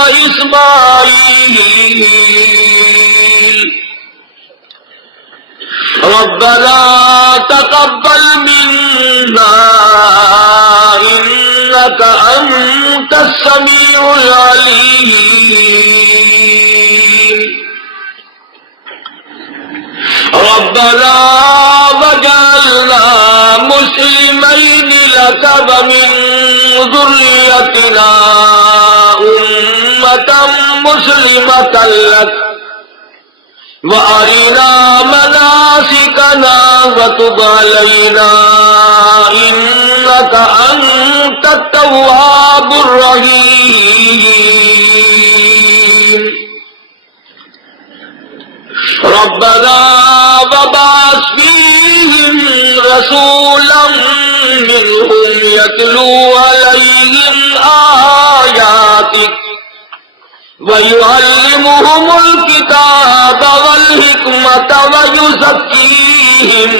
وإسماعيل ربنا تقبل منا إنك أنت السميع العليم ربنا وجعلنا مسلمين لك ومن ذريتنا أمة مسلمة لك وأرنا مناسكنا وتب علينا إنك أنت التواب الرحيم ربنا وبعث فيهم رسولا منهم يتلو عليهم آياتك ويعلمهم الكتاب والحكمة ويزكيهم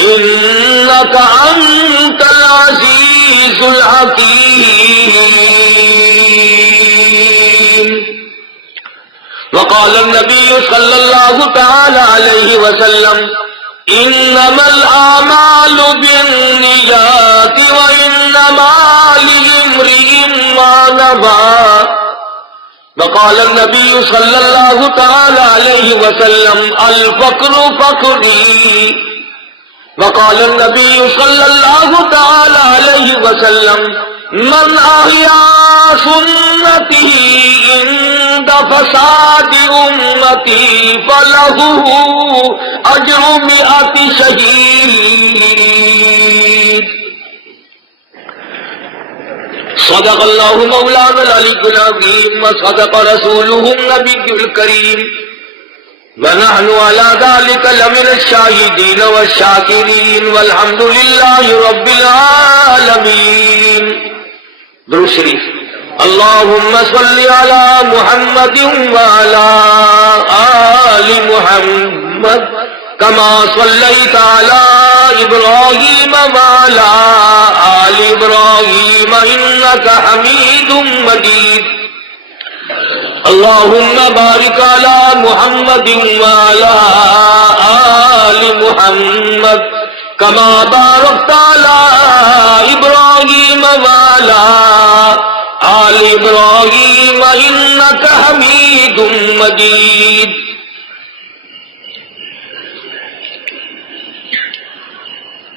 إنك أنت العزيز الحكيم وقال النبي صلى الله تعالى عليه وسلم إنما الأعمال بالنيات وإنما لامرئ ما نوى وقال النبي صلى الله تعالى عليه وسلم الفقر فقري وقال النبي صلى الله تعالى عليه وسلم من أحيا سنته عند فساد أمتي فله أجر 100 شهيد صدق الله مولانا العلي العظيم وصدق رسوله النبي الكريم ونحن على ذلك لمن الشاهدين والشاكرين والحمد لله رب العالمين. درود شریف. اللهم صل على محمد وعلى آل محمد كما صليت على إبراهيم وعلى آل إبراهيم إنك حميد مجيد. اللهم بارك على محمد وعلى آل محمد كما باركت على إبراهيم وعلى آل إبراهيم إنك حميد مجيد.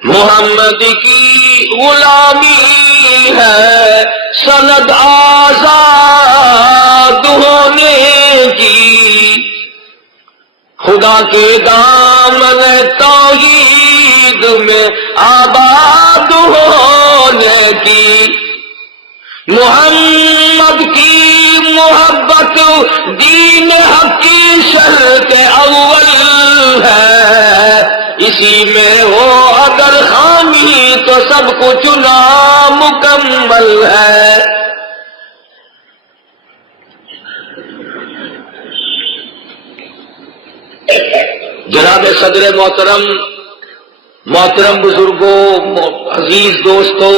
محمد کی غلامی ہے سند آزاد ہونے کی، خدا کے دامن توحید میں آباد ہونے کی. محمد کی محبت دین حق کی شرط اول ہے، اسی میں ہو اگر خامی تو سب کچھ نامکمل ہے. جناب صدر محترم، محترم بزرگوں، عزیز دوستوں،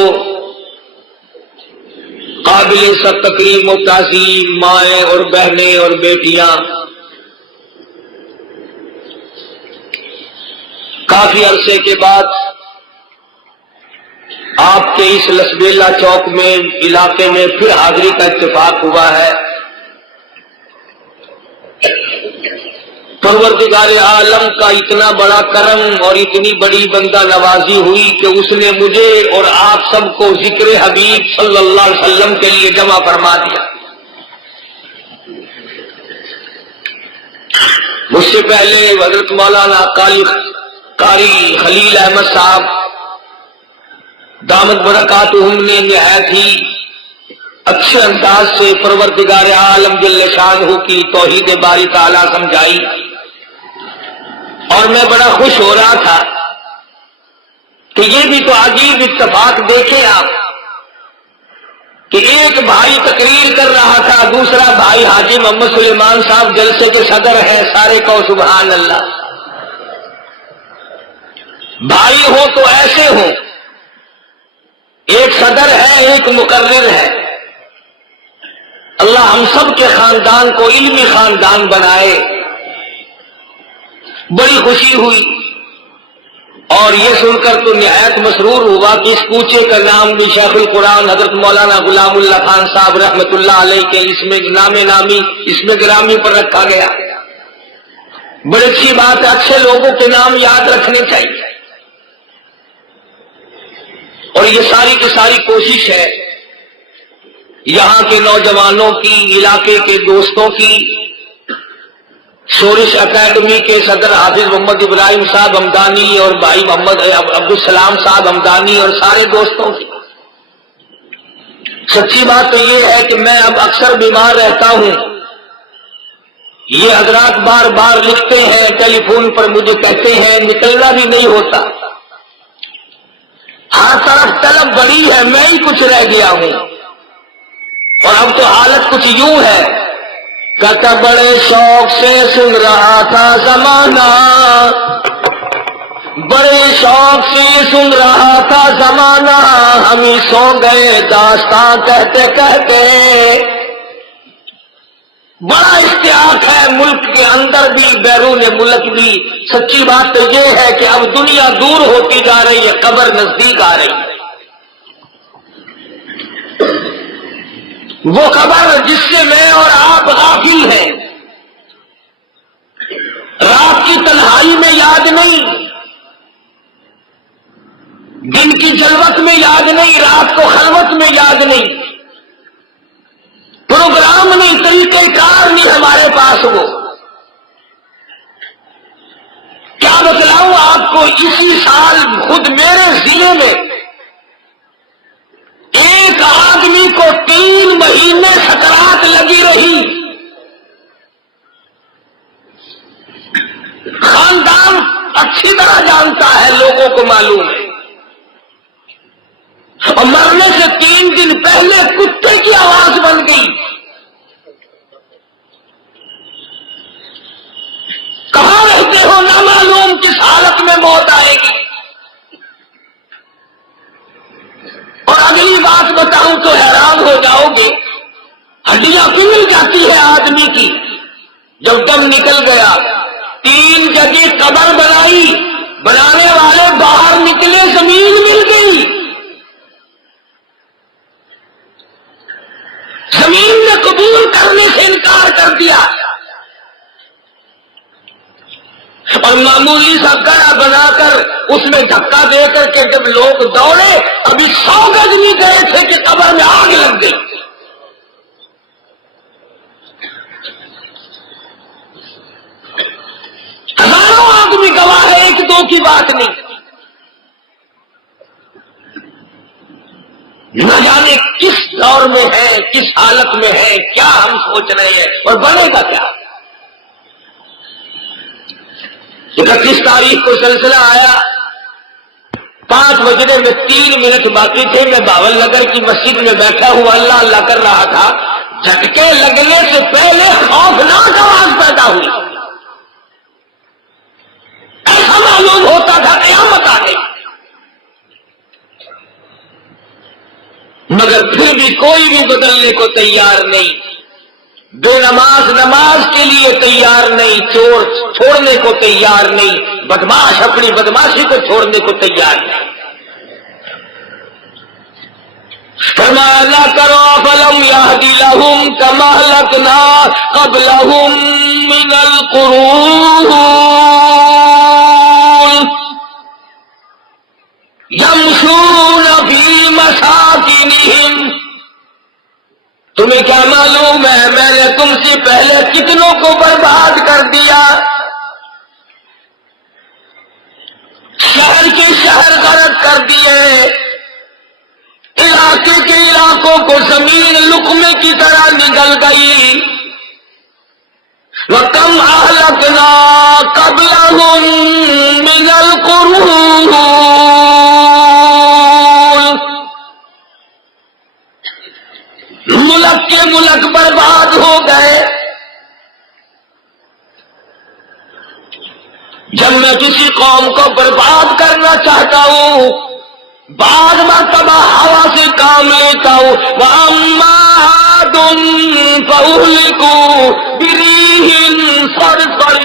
قابل سب تکریم و تعظیم مائیں اور بہنیں اور بیٹیاں، کافی عرصے کے بعد آپ کے اس لسبیلا چوک میں علاقے میں پھر حاضری کا اتفاق ہوا ہے. پروردگار عالم کا اتنا بڑا کرم اور اتنی بڑی بندہ نوازی ہوئی کہ اس نے مجھے اور آپ سب کو ذکر حبیب صلی اللہ علیہ وسلم کے لیے جمع فرما دیا. مجھ سے پہلے حضرت مولانا قاری خلیل احمد صاحب دامت برکاتہم نے نہایت ہی اچھے انداز سے پروردگار عالم جل شانہ کی توحید باری تعالی سمجھائی، اور میں بڑا خوش ہو رہا تھا کہ یہ بھی تو عجیب اتفاق دیکھیں آپ کہ ایک بھائی تقریر کر رہا تھا، دوسرا بھائی حاجی محمد سلیمان صاحب جلسے کے صدر ہیں، سارے کو سبحان اللہ. بھائی ہو تو ایسے ہو، ایک صدر ہے ایک مقرر ہے. اللہ ہم سب کے خاندان کو علمی خاندان بنائے۔ بڑی خوشی ہوئی اور یہ سن کر تو نہایت مسرور ہوا کہ اس کوچے کا نام بھی شیخ القرآن حضرت مولانا غلام اللہ خان صاحب رحمۃ اللہ علیہ کے اس میں نامی اس میں گرامی پر رکھا گیا۔ بڑی اچھی بات ہے، اچھے لوگوں کے نام یاد رکھنے چاہیے، اور یہ ساری کی ساری کوشش ہے یہاں کے نوجوانوں کی، علاقے کے دوستوں کی، شورش اکیڈمی کے صدر حافظ محمد ابراہیم صاحب ہمدانی اور بھائی محمد عبدالسلام صاحب ہمدانی اور سارے دوستوں کی۔ سچی بات تو یہ ہے کہ میں اب اکثر بیمار رہتا ہوں، یہ حضرات بار بار لکھتے ہیں، ٹیلی فون پر مجھے کہتے ہیں، نکلنا بھی نہیں ہوتا، ہر طرف طلب بڑی ہے، میں ہی کچھ رہ گیا ہوں، اور اب تو حالت کچھ یوں ہے، کہتا بڑے شوق سے سن رہا تھا زمانہ، بڑے شوق سے سن رہا تھا زمانہ، ہم ہی سو گئے داستان کہتے کہتے۔ بڑا اشتیاق ہے ملک کے اندر بھی بیرون ملک بھی۔ سچی بات تو یہ ہے کہ اب دنیا دور ہوتی جا رہی ہے، قبر نزدیک آ رہی ہے۔ وہ خبر جس سے میں اور آپ غافل ہیں، رات کی تنہائی میں یاد نہیں، دن کی جلوت میں یاد نہیں، رات کو خلوت میں یاد نہیں، پروگرام نہیں، طریقہ کار نہیں ہمارے پاس۔ وہ کیا بتلاؤں آپ کو، اسی سال خود میرے ضلع میں ایک آدمی کو 3 مہینے سکرات لگی رہی، خاندان اچھی طرح جانتا ہے، لوگوں کو معلوم ہے، اور مرنے سے 3 دن پہلے کتے کی آواز بن گئی۔ کہاں رہتے ہو نہ معلوم کس حالت میں موت آئے گی۔ اور اگلی بات بتاؤں تو حیران ہو جاؤ گے، ہڈیاں پگھل جاتی ہے آدمی کی جب دم نکل گیا۔ 3 جگہ قبر بنائی، بنانے والے باہر نکلے، زمین مل گئی، زمین نے قبول کرنے سے انکار کر دیا، اور معمولی سا گڑھا بنا کر اس میں دھکا دے کر کے جب لوگ دوڑے، ابھی 100 گز نہیں گئے تھے کہ قبر میں آگ لگ گئی۔ ہزاروں آدمی گواہ ہے، 1-2 کی بات نہیں۔ نہ جانے کس دور میں ہے، کس حالت میں ہے، کیا ہم سوچ رہے ہیں اور بنے گا کیا۔ 31 تاریخ کو سلسلہ آیا، 5 بجنے میں 3 منٹ باقی تھے، میں باول نگر کی مسجد میں بیٹھا ہوا اللہ اللہ کر رہا تھا، جھٹکے لگنے سے پہلے خوفناک آواز پیدا ہوئی، ایسا معلوم ہوتا تھا قیامت آ گئی، مگر پھر بھی کوئی بھی بدلنے کو تیار نہیں، بے نماز نماز کے لیے تیار نہیں، چور چھوڑنے کو تیار نہیں، بدماش اپنی بدماشی کو چھوڑنے کو تیار نہیں۔ فرمایا نہ کرو فلم یہدی لہم کما اہلکنا قبلہم من القرون یمشون فی مساکنہم۔ تمہیں کیا معلوم ہے میں نے تم سے پہلے کتنوں کو برباد کر دیا، شہر کے شہر غرق کر دیے، علاقے کے علاقوں کو زمین لقمے کی طرح نگل گئی۔ وَكَمْ أَهْلَكْنَا قَبْلَهُمْ مِنَ الْقُرُونِ، ملک کے ملک برباد ہو گئے۔ جب میں کسی قوم کو برباد کرنا چاہتا ہوں، بعض مرتبہ ہوا سے کام لیتا ہوں۔ وَأَمَّا عَادٌ فأهلكوا بريح صرصر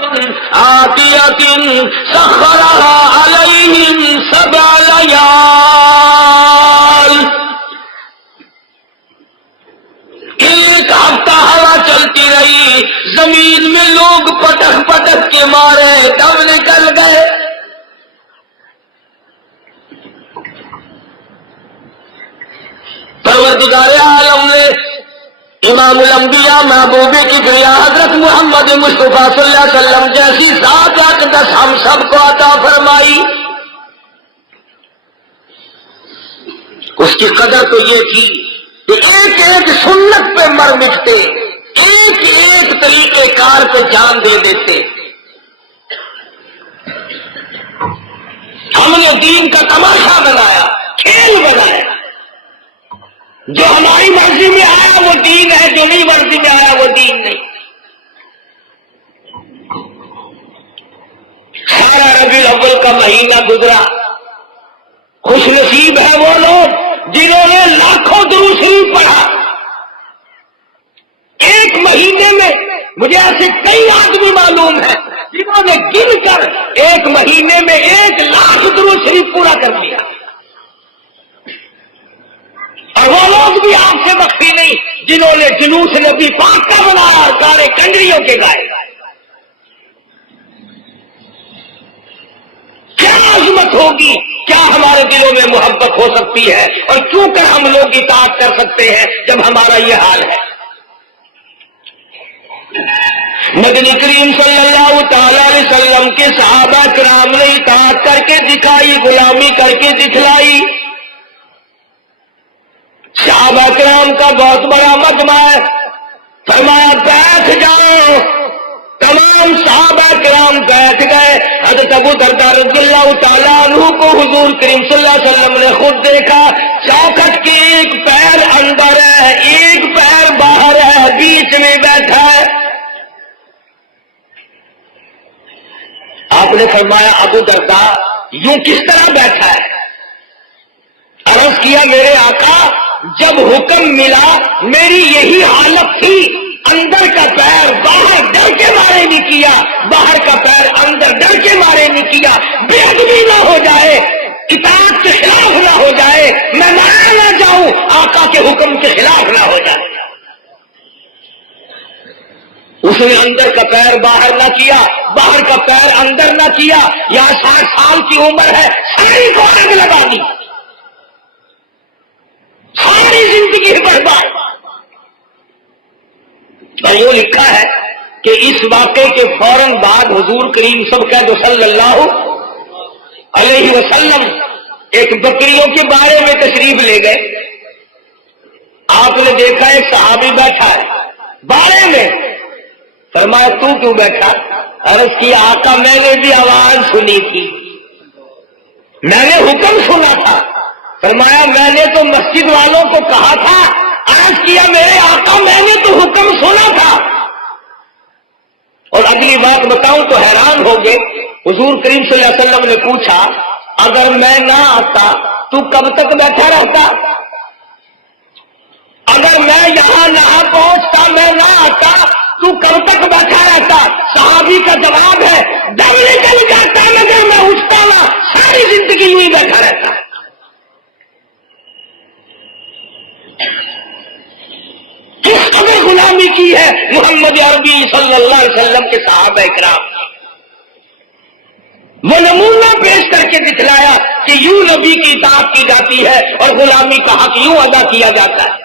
عاتية سخرها عليهم 7 ليال. ایک ہفتہ ہوا چلتی رہی، زمین میں لوگ پٹک پٹک کے مارے، دم نکل گئے. پروردگار عالم نے امام الانبیاء محبوب کبریا حضرت محمد مصطفیٰ صلی اللہ علیہ وسلم جیسی ذات اقدس ہم سب کو عطا فرمائی. اس کی قدر تو یہ تھی کہ ایک ایک سنت پہ مر مٹتے، ایک ایک طریقے کار پہ جان دے دیتے. ہم نے دین کا تماشا بنایا، کھیل بنایا. جو ہماری مرضی میں آیا وہ دین ہے، جو نہیں مرضی میں آیا وہ دین نہیں. سارا ربیع الاول کا مہینہ گزرا. خوش نصیب ہے وہ لوگ جنہوں نے لاکھوں درود شریف پڑھا. ایک مہینے میں مجھے ایسے کئی آدمی معلوم ہیں جنہوں نے گن کر ایک مہینے میں 1,00,000 درود شریف پورا کر دیا. اور وہ لوگ بھی آپ سے بخشی نہیں جنہوں نے جلوس نبی پاک کا بنایا اور سارے کنجریوں کے گائے. کیا عظمت ہوگی، کیا ہمارے دلوں میں محبت ہو سکتی ہے، اور کیوں کر ہم لوگ اطاعت کر سکتے ہیں جب ہمارا یہ حال ہے. نبی کریم صلی اللہ تعالی علیہ وسلم کے صحابہ کرام نے اطاعت کر کے دکھائی، غلامی کر کے دکھلائی. صحابہ کرام کا بہت بڑا مجمع ہے. فرمایا بیٹھ جاؤ. تمام صحابہ کرام بیٹھ گئے. حضرت ابو درداء رضی اللہ تعالیٰ عنہ کو حضور کریم صلی اللہ علیہ وسلم نے خود دیکھا. چوکھٹ کے ایک پیر اندر ہے، ایک پیر باہر ہے، بیچ میں بیٹھا ہے. آپ نے فرمایا ابو درداء یوں کس طرح بیٹھا ہے؟ عرض کیا میرے آقا جب حکم ملا میری یہی حالت تھی. اندر کا پیر باہر ڈر کے مارے نہیں کیا، باہر کا پیر اندر ڈر کے مارے نہیں کیا. بے ادبی نہ ہو جائے، اطاعت کے خلاف نہ ہو جائے، میں مارا نہ جاؤں، آقا کے حکم کے خلاف نہ ہو جائے. اس نے اندر کا پیر باہر نہ کیا، باہر کا پیر اندر نہ کیا. یہاں 60 سال کی عمر ہے، ساری کو آگ لگا دی، ساری زندگی برباد. اور وہ لکھا ہے کہ اس واقعے کے فوراً بعد حضور کریم صلی اللہ علیہ وسلم ایک بکریوں کے بارے میں تشریف لے گئے. آپ نے دیکھا ایک صحابی بیٹھا ہے بارے میں. فرمایا تو کیوں بیٹھا؟ عرض کیا آقا میں نے بھی آواز سنی تھی، میں نے حکم سنا تھا. فرمایا میں نے تو مسجد والوں کو کہا تھا. عرض کیا میرے آقا میں نے تو حکم سنا تھا. اور اگلی بات بتاؤں تو حیران ہوگے. حضور کریم صلی اللہ علیہ وسلم نے پوچھا اگر میں نہ آتا تو کب تک بیٹھا رہتا؟ اگر میں یہاں نہ پہنچتا، میں نہ آتا تو کب تک بیٹھا رہتا؟ صحابی کا جواب ہے دم نکل جاتا مگر میں اٹھتا نہ، ساری زندگی یوں ہی بیٹھا رہتا. کس قدر غلامی کی ہے محمد عربی صلی اللہ علیہ وسلم کے صحابہ کرام. وہ نمونہ پیش کر کے دکھلایا کہ یوں نبی کی اطاعت کی جاتی ہے اور غلامی کا حق یوں ادا کیا جاتا ہے.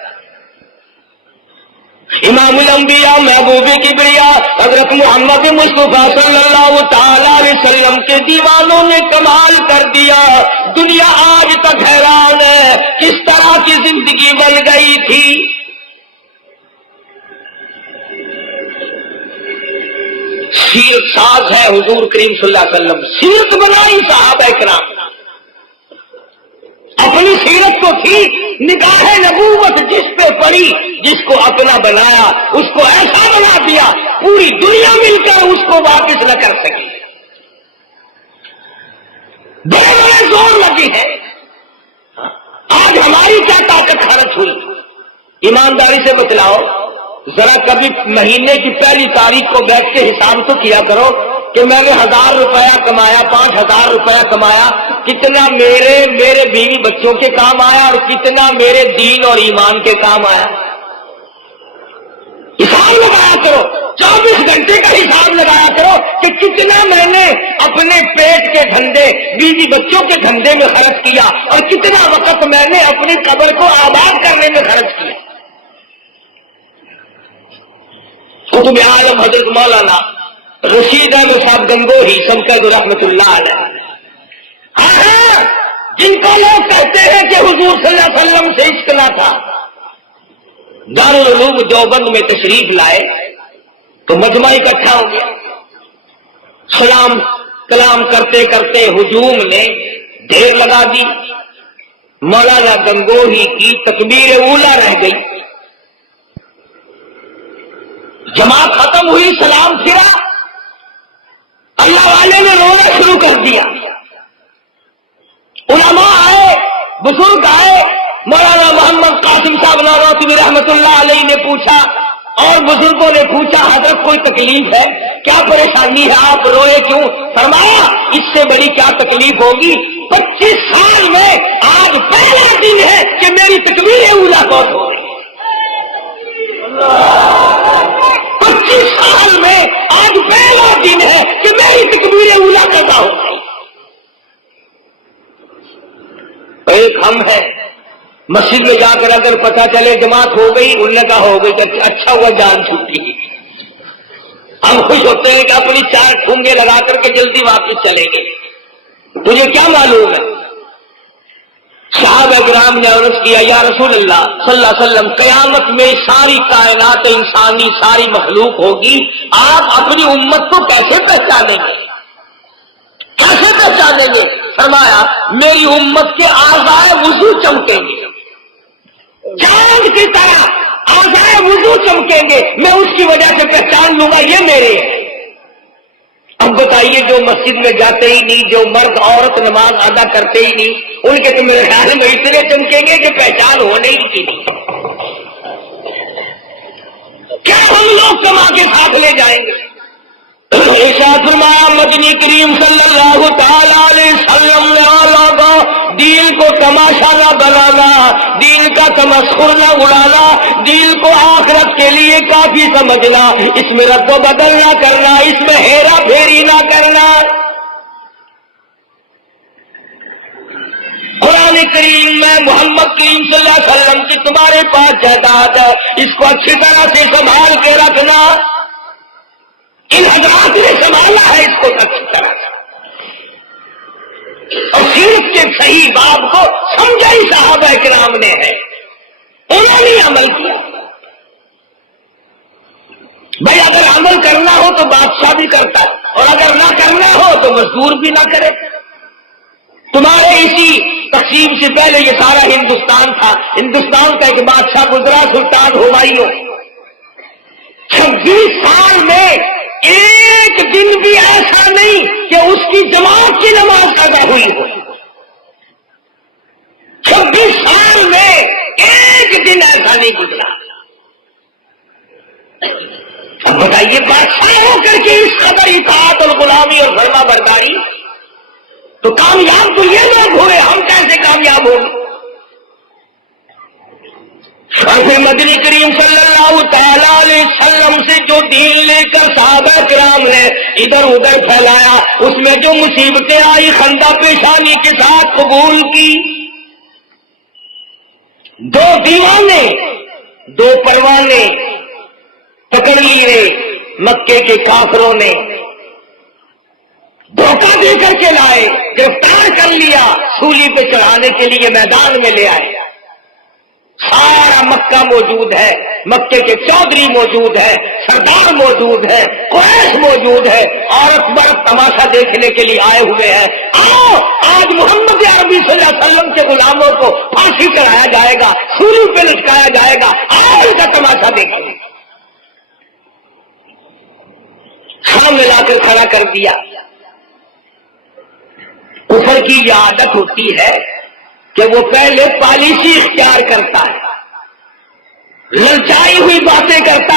امام الانبیاء محبوب کبریا حضرت محمد مصطفیٰ صلی اللہ تعالی علیہ وسلم کے دیوانوں نے کمال کر دیا. دنیا آج تک حیران ہے کس طرح کی زندگی بن گئی تھی. سیرت ساز ہے حضور کریم صلی اللہ علیہ وسلم. سیرت بنائی صحابہ کرام. اپنی سیرت تو تھی، نگاہ نبوت جس پہ پڑی، جس کو اپنا بنایا اس کو ایسا بنا دیا پوری دنیا مل کر اس کو واپس نہ کر سکی. دونوں میں زور لگی ہے. آج ہماری کیا طاقت خرچ ہوئی؟ ایمانداری سے بتلاؤ. ذرا کبھی مہینے کی پہلی تاریخ کو بیٹھ کے حساب تو کیا کرو کہ میں نے 1000 روپیہ کمایا، 5000 روپیہ کمایا، کتنا میرے بیوی بچوں کے کام آیا اور کتنا میرے دین اور ایمان کے کام آیا۔ حساب لگایا کرو، 24 گھنٹے کا حساب لگایا کرو کہ کتنا میں نے اپنے پیٹ کے دھندے، بیوی بچوں کے دھندے میں خرچ کیا اور کتنا وقت میں نے اپنی قبر کو آباد کرنے میں خرچ کیا۔ قطب عالم حضرت مولانا رشید احمد صاحب گنگوہی سمکد رحمت اللہ علیہ، جن کو لوگ کہتے ہیں کہ حضور صلی اللہ علیہ وسلم سے عشق نہ تھا، دارالعلوم دیوبند میں تشریف لائے تو مجمع اکٹھا ہو گیا۔ سلام کلام کرتے کرتے ہجوم نے ڈھیر لگا دی، مولانا گنگوہی کی تکبیر اولا رہ گئی، جماعت ختم ہوئی، سلام پھرا، اللہ والے نے رونا شروع کر دیا۔ علماء آئے، بزرگ آئے، مولانا محمد قاسم صاحب نانوتوی رحمت اللہ علیہ نے پوچھا اور بزرگوں نے پوچھا حضرت کوئی تکلیف ہے کیا، پریشانی ہے، آپ روئے کیوں؟ فرمایا اس سے بڑی کیا تکلیف ہوگی، 25 سال میں آج پہلا دن ہے کہ میری تکبیر اولا بہت ہو گئی۔ 25 سال میں آج پہلا دن ہے کہ میری تکبیر اولا پیدا ہو گئی۔ ایک ہم ہے مسجد میں جا کر اگر پتہ چلے جماعت ہو گئی، انہوں نے کہا ہو گئی تو اچھا ہوا جان چھوٹی۔ ہم خوش ہوتے ہیں کہ اپنی 4 ٹھونگے لگا کر کے جلدی واپس چلیں گے۔ تجھے کیا معلوم ہے؟ صحابہ کرام نے عرض کیا یا رسول اللہ صلی اللہ علیہ وسلم، قیامت میں ساری کائنات انسانی ساری مخلوق ہوگی، آپ اپنی امت کو کیسے پہچانیں گے، کیسے پہچانیں گے؟ فرمایا میری امت کے اعضائے وضو چمکیں گے، چاند کی طرح اعضائے وضو چمکیں گے، میں اس کی وجہ سے پہچان لوں گا یہ میرے ہیں۔ اب بتائیے جو مسجد میں جاتے ہی نہیں، جو مرد عورت نماز ادا کرتے ہی نہیں، ان کے تو میرے خیال میں اتنے چمکیں گے کہ پہچان ہونے ہی کی نہیں۔ کیا ہم لوگ کما کے ساتھ لے جائیں گے؟ ارشاد فرمایا مدنی کریم صلی اللہ تعالی علیہ وسلم نے دین کو تماشا نہ بنانا، دین کا تمسخر نہ اڑانا، دین کو آخرت کے لیے کافی سمجھنا، اس میں رد و بدل نہ کرنا، اس میں ہیرا پھیری نہ کرنا۔ قرآن کریم میں محمد کریم صلی اللہ علیہ وسلم کی تمہارے پاس جائیداد ہے، اس کو اچھی طرح سے سنبھال کے رکھنا۔ ان حضرات نے سنبھالا ہے اس کو اچھی طرح سے، اور سیرت کے صحیح باب کو سمجھا ہی صحابہ کرام نے ہے، انہوں نے عمل کیا۔ بھائی اگر عمل کرنا ہو تو بادشاہ بھی کرتا ہے، اور اگر نہ کرنا ہو تو مزدور بھی نہ کرے۔ تمہارے اسی تقسیم سے پہلے یہ سارا ہندوستان تھا، ہندوستان کا ایک بادشاہ گزرا سلطان ہمایوں، 26 سال میں ایک دن بھی ایسا نہیں کہ اس کی جماعت کی نماز ادا ہوئی ہو۔ 26 سال میں ایک دن ایسا نہیں گزرا۔ اب بتائیے بادشاہ ہو کر کے اس قدر اطاعت اور غلامی اور فرما برداری، تو کامیاب تو یہ لوگ ہوئے، ہم کیسے کامیاب ہوں گے؟ اور پھر مدنی کریم صلی اللہ تعالی علیہ وسلم سے جو دین لے کر صحابہ کرام نے ادھر ادھر پھیلایا، اس میں جو مصیبتیں آئی خندہ پیشانی کے ساتھ قبول کی۔ 2 دیوانے 2 پروانے پکڑ لیے مکے کے کافروں نے، دھوکہ دے کر کے لائے، گرفتار کر لیا، سولی پہ چڑھانے کے لیے میدان میں لے آئے۔ سارا مکہ موجود ہے، مکے کے چودھری موجود ہے، سردار موجود ہے، قریش موجود ہے، عورت مرد تماشا دیکھنے کے لیے آئے ہوئے ہیں۔ آؤ آج محمد عربی صلی اللہ علیہ وسلم کے غلاموں کو پھانسی چڑھایا جائے گا، سولی پہ لٹکایا جائے گا، آؤ ان کا تماشا دیکھیں۔ سامنے لا کر کھڑا کر دیا۔ کفر کی یہ عادت ہوتی ہے کہ وہ پہلے پالیسی اختیار کرتا ہے، للچائی ہوئی باتیں کرتا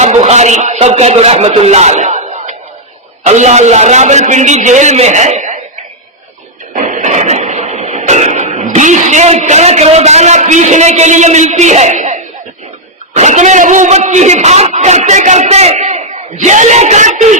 صاحب بخاری سب کہہ دو رحمت اللہ علیہ. اللہ اللہ راول پنڈی جیل میں ہے. 20 سیل کڑک روزانہ پیسنے کے لیے ملتی ہے. ختم نبوت کی حفاظت کرتے کرتے جیلیں کاٹی.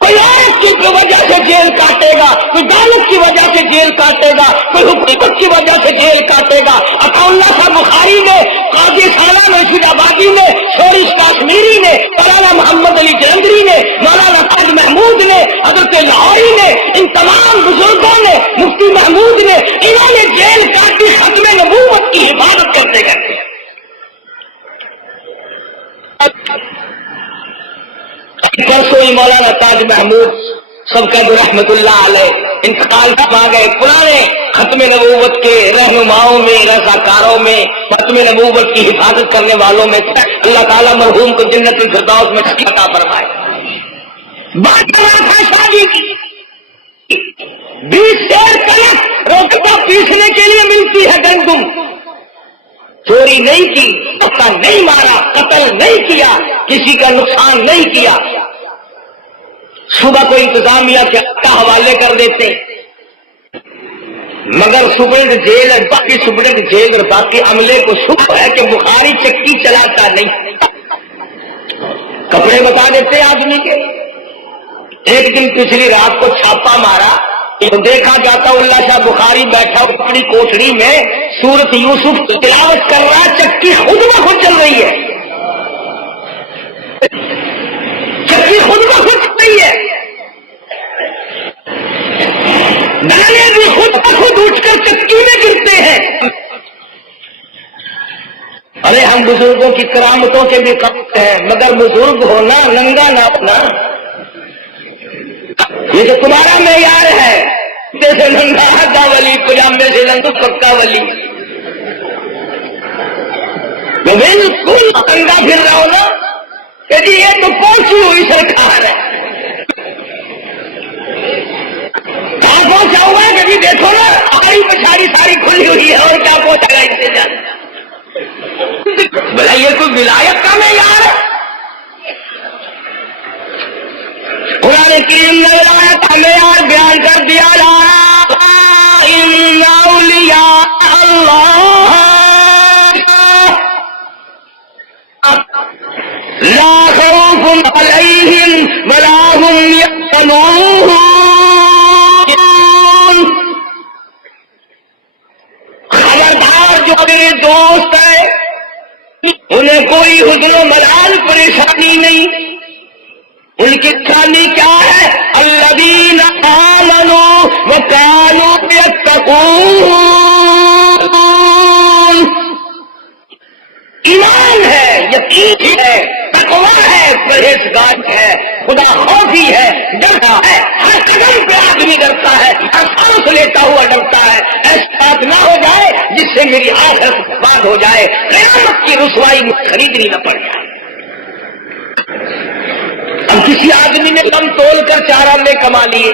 کوئی عورت کی وجہ سے جیل کاٹے گا, کوئی دولت کی وجہ سے جیل کاٹے گا, کوئی حکومت کی وجہ سے جیل کاٹے گا. عطا اللہ صاحب بخاری نے, قاضی سالہ مرشد آبادی نے, شورش کاشمیری نے, مولانا محمد علی جلندری نے, مولانا تاج محمود نے, حضرت لاہوری نے, ان تمام بزرگوں نے, مفتی محمود نے, انہوں نے جیل کاٹی ختم نبوت کی حفاظت کرتے کرتے. پرسوں ہی مولانا تاج محمود سب کا رحمت اللہ علیہ انتقال فرما گئے. پرانے ختم نبوت کے رہنماؤں میں, رضاکاروں میں, ختم نبوت کی حفاظت کرنے والوں میں اللہ تعالیٰ مرحوم کو جنت الفردوس میں عطا فرمائے. بات تھا شادی کی. 20 سیر کلک روکتا پیسنے کے لیے ملتی ہے گندم. چوری نہیں کی, پکا نہیں مارا, قتل نہیں کیا, کسی کا نقصان نہیں کیا. صبح کو انتظامیہ کے حوالے کر دیتے, مگر سپرنٹ جیل اور باقی سپرنٹ جیل اور باقی عملے کو شک ہے کہ بخاری چکی چلاتا نہیں. کپڑے بتا دیتے آدمی کے. ایک دن پچھلی رات کو چھاپا مارا تو دیکھا جاتا اللہ شاہ بخاری بیٹھا اپنی کوٹڑی میں سورت یوسف تلاوت کر رہا, چکی خود بخود چل رہی ہے. چکی خود بخود چل رہی ہے. دانے بھی خود بخود اٹھ کر چکی میں گرتے ہیں. ارے ہم بزرگوں کی کرامتوں کے بھی کم ہیں, مگر بزرگ ہونا ننگا نہ ہونا یہ تو تمہارا معیار ہے. جیسے ننگا کا ولی, پجامے سے ننگو پکا ولی. بالکل ننگا پھر رہا ہو نا کہ جی یہ تو پہنچی ہوئی سرکار ہے. کہاں پہنچا ہوا ہے کہ جی دیکھو نا آئی پچھاڑی ساری کھلی ہوئی ہے, اور کیا پہنچا گا اس سے جانا. بھلا یہ کوئی ولایت کا معیار ہے؟ قرآن کریم نے ولایت کا معیار بیان کر دیا. ان اولیاء اللہ لا خوف علیہم ولا هم یحزنون. خبردار جو میرے دوست ہیں انہیں کوئی حزن و ملال پریشانی نہیں. ان کی کھانی کیا ہے؟ الذین آمنوا وکانوا یتقون. ایمان ہے, یقین ہے, تقویٰ ہے, پرہیزگار ہے, خدا خوفی ہے, ڈرتا ہے. ہر قدم پہ آدمی ڈرتا ہے, ہر سانس لیتا ہوا ڈرتا ہے. ایسی بات نہ ہو جائے جس سے میری آخرت برباد ہو جائے, قیامت کی رسوائی مجھے خریدنی نہ پڑ جائے. اب کسی آدمی نے کم تول کر 4 آنے کما لیے,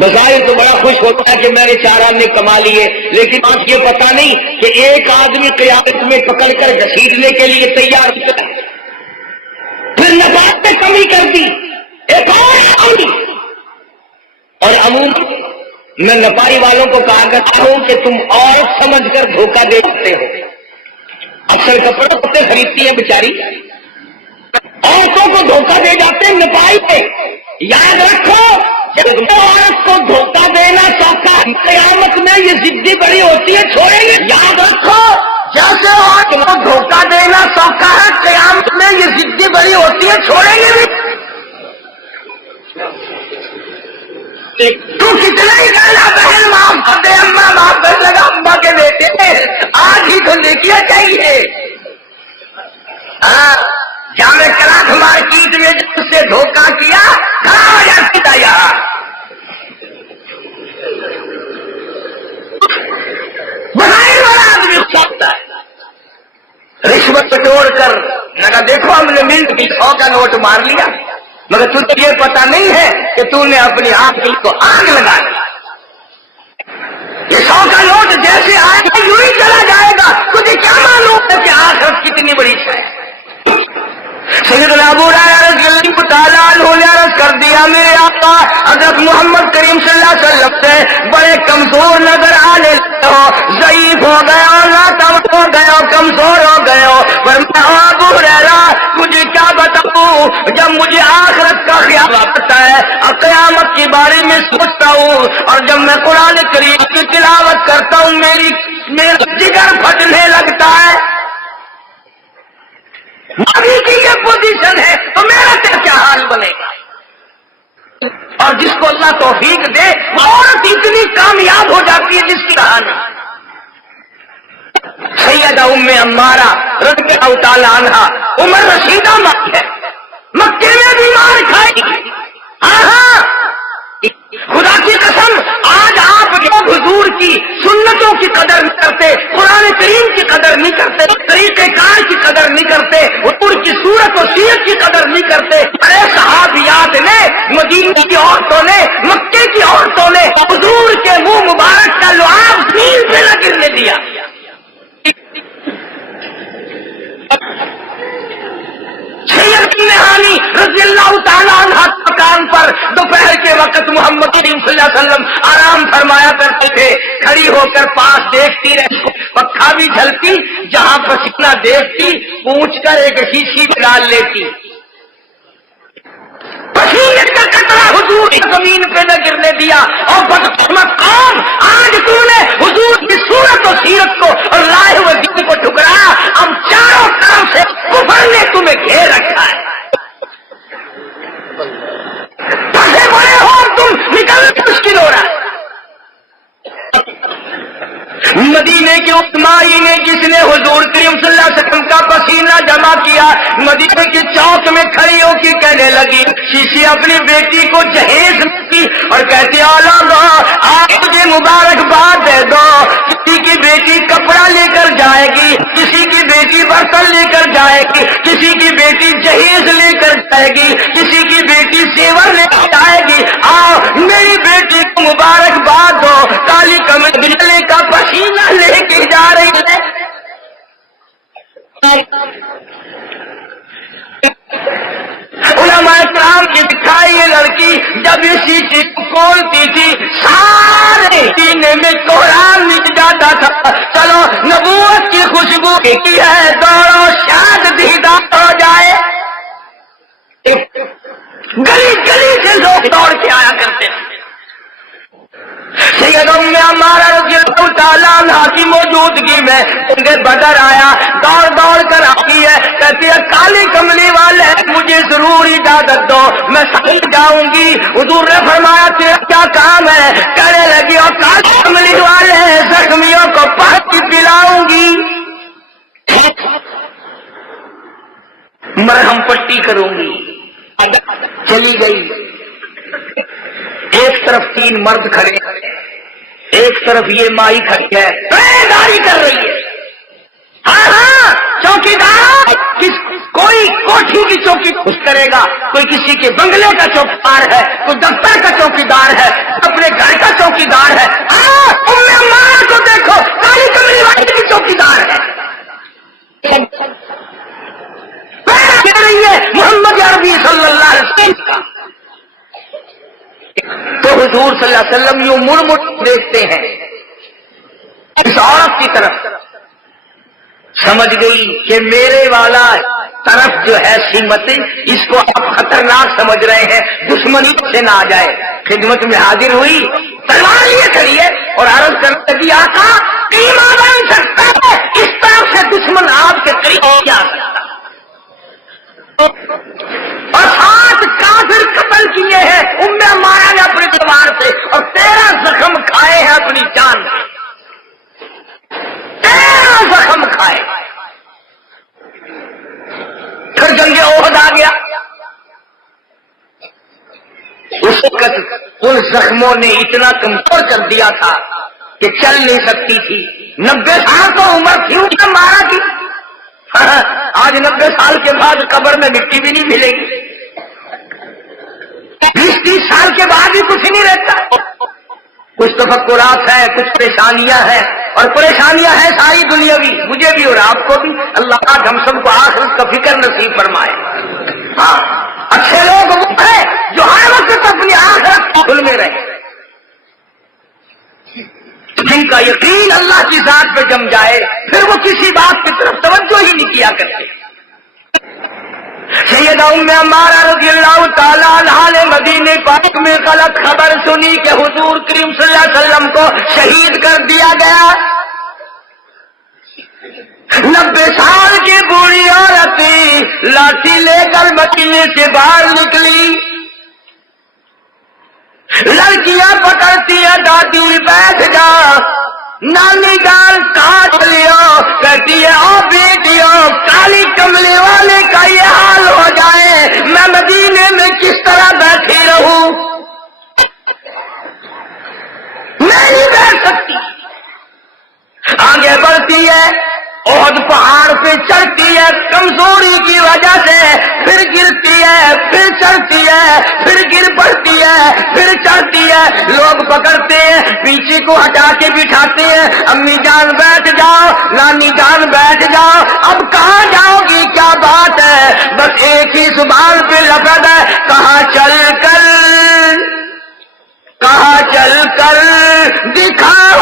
بظاہر تو بڑا خوش ہوتا ہے کہ میں نے 4 آنے کما لیے, لیکن آج یہ پتا نہیں کہ ایک آدمی قیامت میں پکڑ کر گھسیٹنے کے لیے تیار ہوتا ہے. پھر نفاذ میں کمی کر دی ایک اور عموماً میں نپاری والوں کو کہا کرتا ہوں کہ تم عورت سمجھ کر دھوکہ دے سکتے ہو. اکثر کپڑوں کتنے خریدتی ہیں بیچاری, عورتوں کو دھوکہ دے جاتے ہیں نپائی پہ. یاد رکھو جب عورت کو دھوکہ دینا چاہتا ہے قیامت میں یہ ضدی بڑی ہوتی ہے, چھوڑیں گے. یاد رکھو جیسے عورت کو دھوکہ دینا چاہتا ہے قیامت میں یہ ضدی بڑی ہوتی ہے, چھوڑیں گے بھی. تو کتنا ہی گالا بہن معاف کر دے, اماں معاف کر لگا, اماں کے بیٹے آج ہی تو لکھیا چاہیے. جامع کلاس مارکیٹ میں جب اس سے دھوکہ کیا کہاں ہو جاتی تھا یار. بظاہر والا آدمی سکتا ہے رشوت توڑ کر لگا دیکھو ہم نے مل کے 100 کا نوٹ مار لیا, مگر تجھے یہ پتا نہیں ہے کہ تو نے اپنی آنکھ کو آگ لگا دی. یہ 100 کا نوٹ جیسے آئے گا یوں ہی چلا جائے گا. تجھے کیا معلوم ہے کہ آخرت کتنی بڑی ہے؟ تعالیٰ عنہ نے عرض کر دیا میرے آقا حضرت محمد کریم صلی اللہ علیہ وسلم سے بڑے کمزور نظر آنے لگے ہو، ضعیف ہو گئے ہو، ناتوان ہو گئے ہو، کمزور ہو گئے ہو، پر میں ابو ہریرہ مجھے کیا بتاؤں، جب مجھے آخرت کا خیال آتا ہے اور قیامت کے بارے میں سوچتا ہوں اور جب میں قرآن کریم کی تلاوت کرتا ہوں میرا جگر پھٹنے لگتا ہے۔ نبی کی یہ پوزیشن ہے تو میرا کیا حال بنے گا؟ اور جس کو اللہ توفیق دے وہ عورت اتنی کامیاب ہو جاتی ہے جس کی کہانی سیدہ ام عمارہ رضی اللہ تعالیٰ عنہا عمر رشیدہ ماں ہے، مکے میں بھی مار کھائی۔ ہاں خدا کی قسم آج آپ لوگ حضور کی سنتوں کی قدر نہیں کرتے، قرآن کریم کی قدر نہیں کرتے، طریقہ کار کی قدر نہیں کرتے، حضور کی صورت و سیرت کی قدر نہیں کرتے۔ ارے صحابیات نے، مدینے کی عورتوں نے، مکے کی عورتوں نے حضور کے منہ مبارک کا لعاب زمین پہ نہ گرنے دیا۔ سید نہانی رضی اللہ تعالیٰ عنہ مکان پر دوپہر کے وقت محمد کریم صلی اللہ علیہ وسلم آرام فرمایا کرتے تھے، کھڑی ہو کر پاس دیکھتی رہتی، پکھا بھی جھلتی، جہاں پسینہ دیکھتی پونچھ کر ایک شیشی میں ڈال لیتی، پسینے کا قطرہ حضور زمین پہ نہ گرنے دیا۔ اور بدقسمت قوم، آج تو نے حضور کی صورت و سیرت کو اور لائے ہوئے دین کو ٹھکرایا، اب چاروں طرف سے کفر نے تمہیں گھیر رکھا ہے، پھنسے پڑے ہو، تم نکلنا مشکل ہو رہا ہے۔ مدینے کے عثمانی نے جس نے حضور کریم صلی اللہ علیہ وسلم کا پسینہ جمع کیا، مدینے کے چوک میں کھڑی ہو کے کہنے لگی، شیشی اپنی بیٹی کو جہیز کی اور کہتی آپ مجھے مبارکباد دے دو، کسی کی بیٹی کپڑا لے کر جائے گی، کسی کی بیٹی برتن لے کر جائے گی، کسی کی بیٹی جہیز لے کر جائے گی، کسی کی بیٹی زیور لے کر جائے گی، آؤ میری بیٹی کو مبارکباد دو، کالی کمر بجلے کا پسینہ لے کے جا رہی ہے۔ علماء کرام کی دکھائی یہ لڑکی جب اسی چیز کو کھولتی تھی سارے سینے میں کوہرام مٹ جاتا تھا۔ چلو نبوت کی خوشبو کی ہے، دوڑو شاد دیدار ہو جائے۔ گلی گلی سے لوگ دوڑ کے آیا کرتے تھے۔ سید ام عمارہ رضی اللہ تعالیٰ عنہ کی موجودگی میں انہیں بدر آیا، دوڑ دوڑ کر آتی ہے، کہتی ہے کالی کملی والے مجھے ضرور اجازت دو، میں سمجھ جاؤں گی۔ حضور نے فرمایا تیرا کیا کام ہے؟ کہنے لگی اور کالی کملی والے زخمیوں کو پانی پلاؤں گی، مرہم پٹی کروں گی۔ چلی گئی، ایک طرف تین مرد کھڑے، ایک طرف یہ مائی کھڑی ہے، داری کر رہی ہے۔ ہاں چوکیدار، کوئی کوٹھی کی چوکی خوش کرے گا، کوئی کسی کے بنگلے کا چوکیدار ہے، کوئی دفتر کا چوکیدار ہے، اپنے گھر کا چوکیدار ہے۔ ام عمارہ کو دیکھو، کالی کملی والی کی چوکیدار ہے، کہہ رہی ہے محمد عربی صلی اللہ علیہ وسلم کا۔ تو حضور صلی اللہ علیہ وسلم یوں مڑ مڑ دیکھتے ہیں اس عورت کی طرف، سمجھ گئی کہ میرے والا طرف جو ہے سمت، اس کو آپ خطرناک سمجھ رہے ہیں، دشمنی سے نہ آ جائے۔ خدمت میں حاضر ہوئی، تلوار لیے کھڑی ہے اور عرض کرنے لگی آقا قیمہ بن سکتا ہے، اس طرف سے دشمن آپ کے قریب کیا سکتا، اور 7 کافر قتل کیے ہیں ام عمارہ نے اپنی تلوار سے، اور 13 زخم کھائے ہیں اپنی جان سے، 13 زخم کھائے۔ پھر جنگ احد آ گیا، اس وقت ان زخموں نے اتنا کمزور کر دیا تھا کہ چل نہیں سکتی تھی۔ 90 سال تو عمر تھی ام عمارہ کی، آج 90 سال کے بعد قبر میں مٹی بھی نہیں ملے گی، 20-30 سال کے بعد بھی کچھ نہیں رہتا۔ کچھ تفکرات ہیں، کچھ پریشانیاں ہیں، اور پریشانیاں ہیں ساری دنیاوی، مجھے بھی اور آپ کو بھی۔ اللہ آج ہم سب کو آخرت کا فکر نصیب فرمائے۔ ہاں اچھے لوگ وہ ہیں جو ہر وقت اپنی آخرت کو بھول میں رہے، جن کا یقین اللہ کی ذات پہ جم جائے، پھر وہ کسی بات کی طرف توجہ ہی نہیں کیا کرتے۔ سیدہ ام عمارہ رضی اللہ تعالیٰ عنہا نے مدینے پاک میں غلط خبر سنی کہ حضور کریم صلی اللہ علیہ وسلم کو شہید کر دیا گیا۔ 90 سال کی بوڑھی عورت لاٹھی لے کر مدینے سے باہر نکلی، لڑکیاں پکڑتی ہیں، دادی بیٹھ جا، نانی جان کاٹ لیا، کہتی ہے او بیٹیوں کالی کملی والے کا یہ حال ہو جائے میں مدینے میں کس طرح بیٹھی رہوں، میں نہیں بیٹھ سکتی۔ آگے بڑھتی ہے، احد پہاڑ پہ چڑھتی ہے کمزوری کی وجہ سے، پھر گرتی ہے، پھر چڑھتی ہے، پھر گر پڑتی ہے، پھر چڑھتی ہے، لوگ پکڑتے ہیں، پیچھے کو ہٹا کے بٹھاتے ہیں، امی جان بیٹھ جاؤ، نانی جان بیٹھ جاؤ، اب کہاں جاؤ گی، کیا بات ہے، بس ایک ہی زبان پہ لفظ ہے، کہاں چل کر دکھاؤ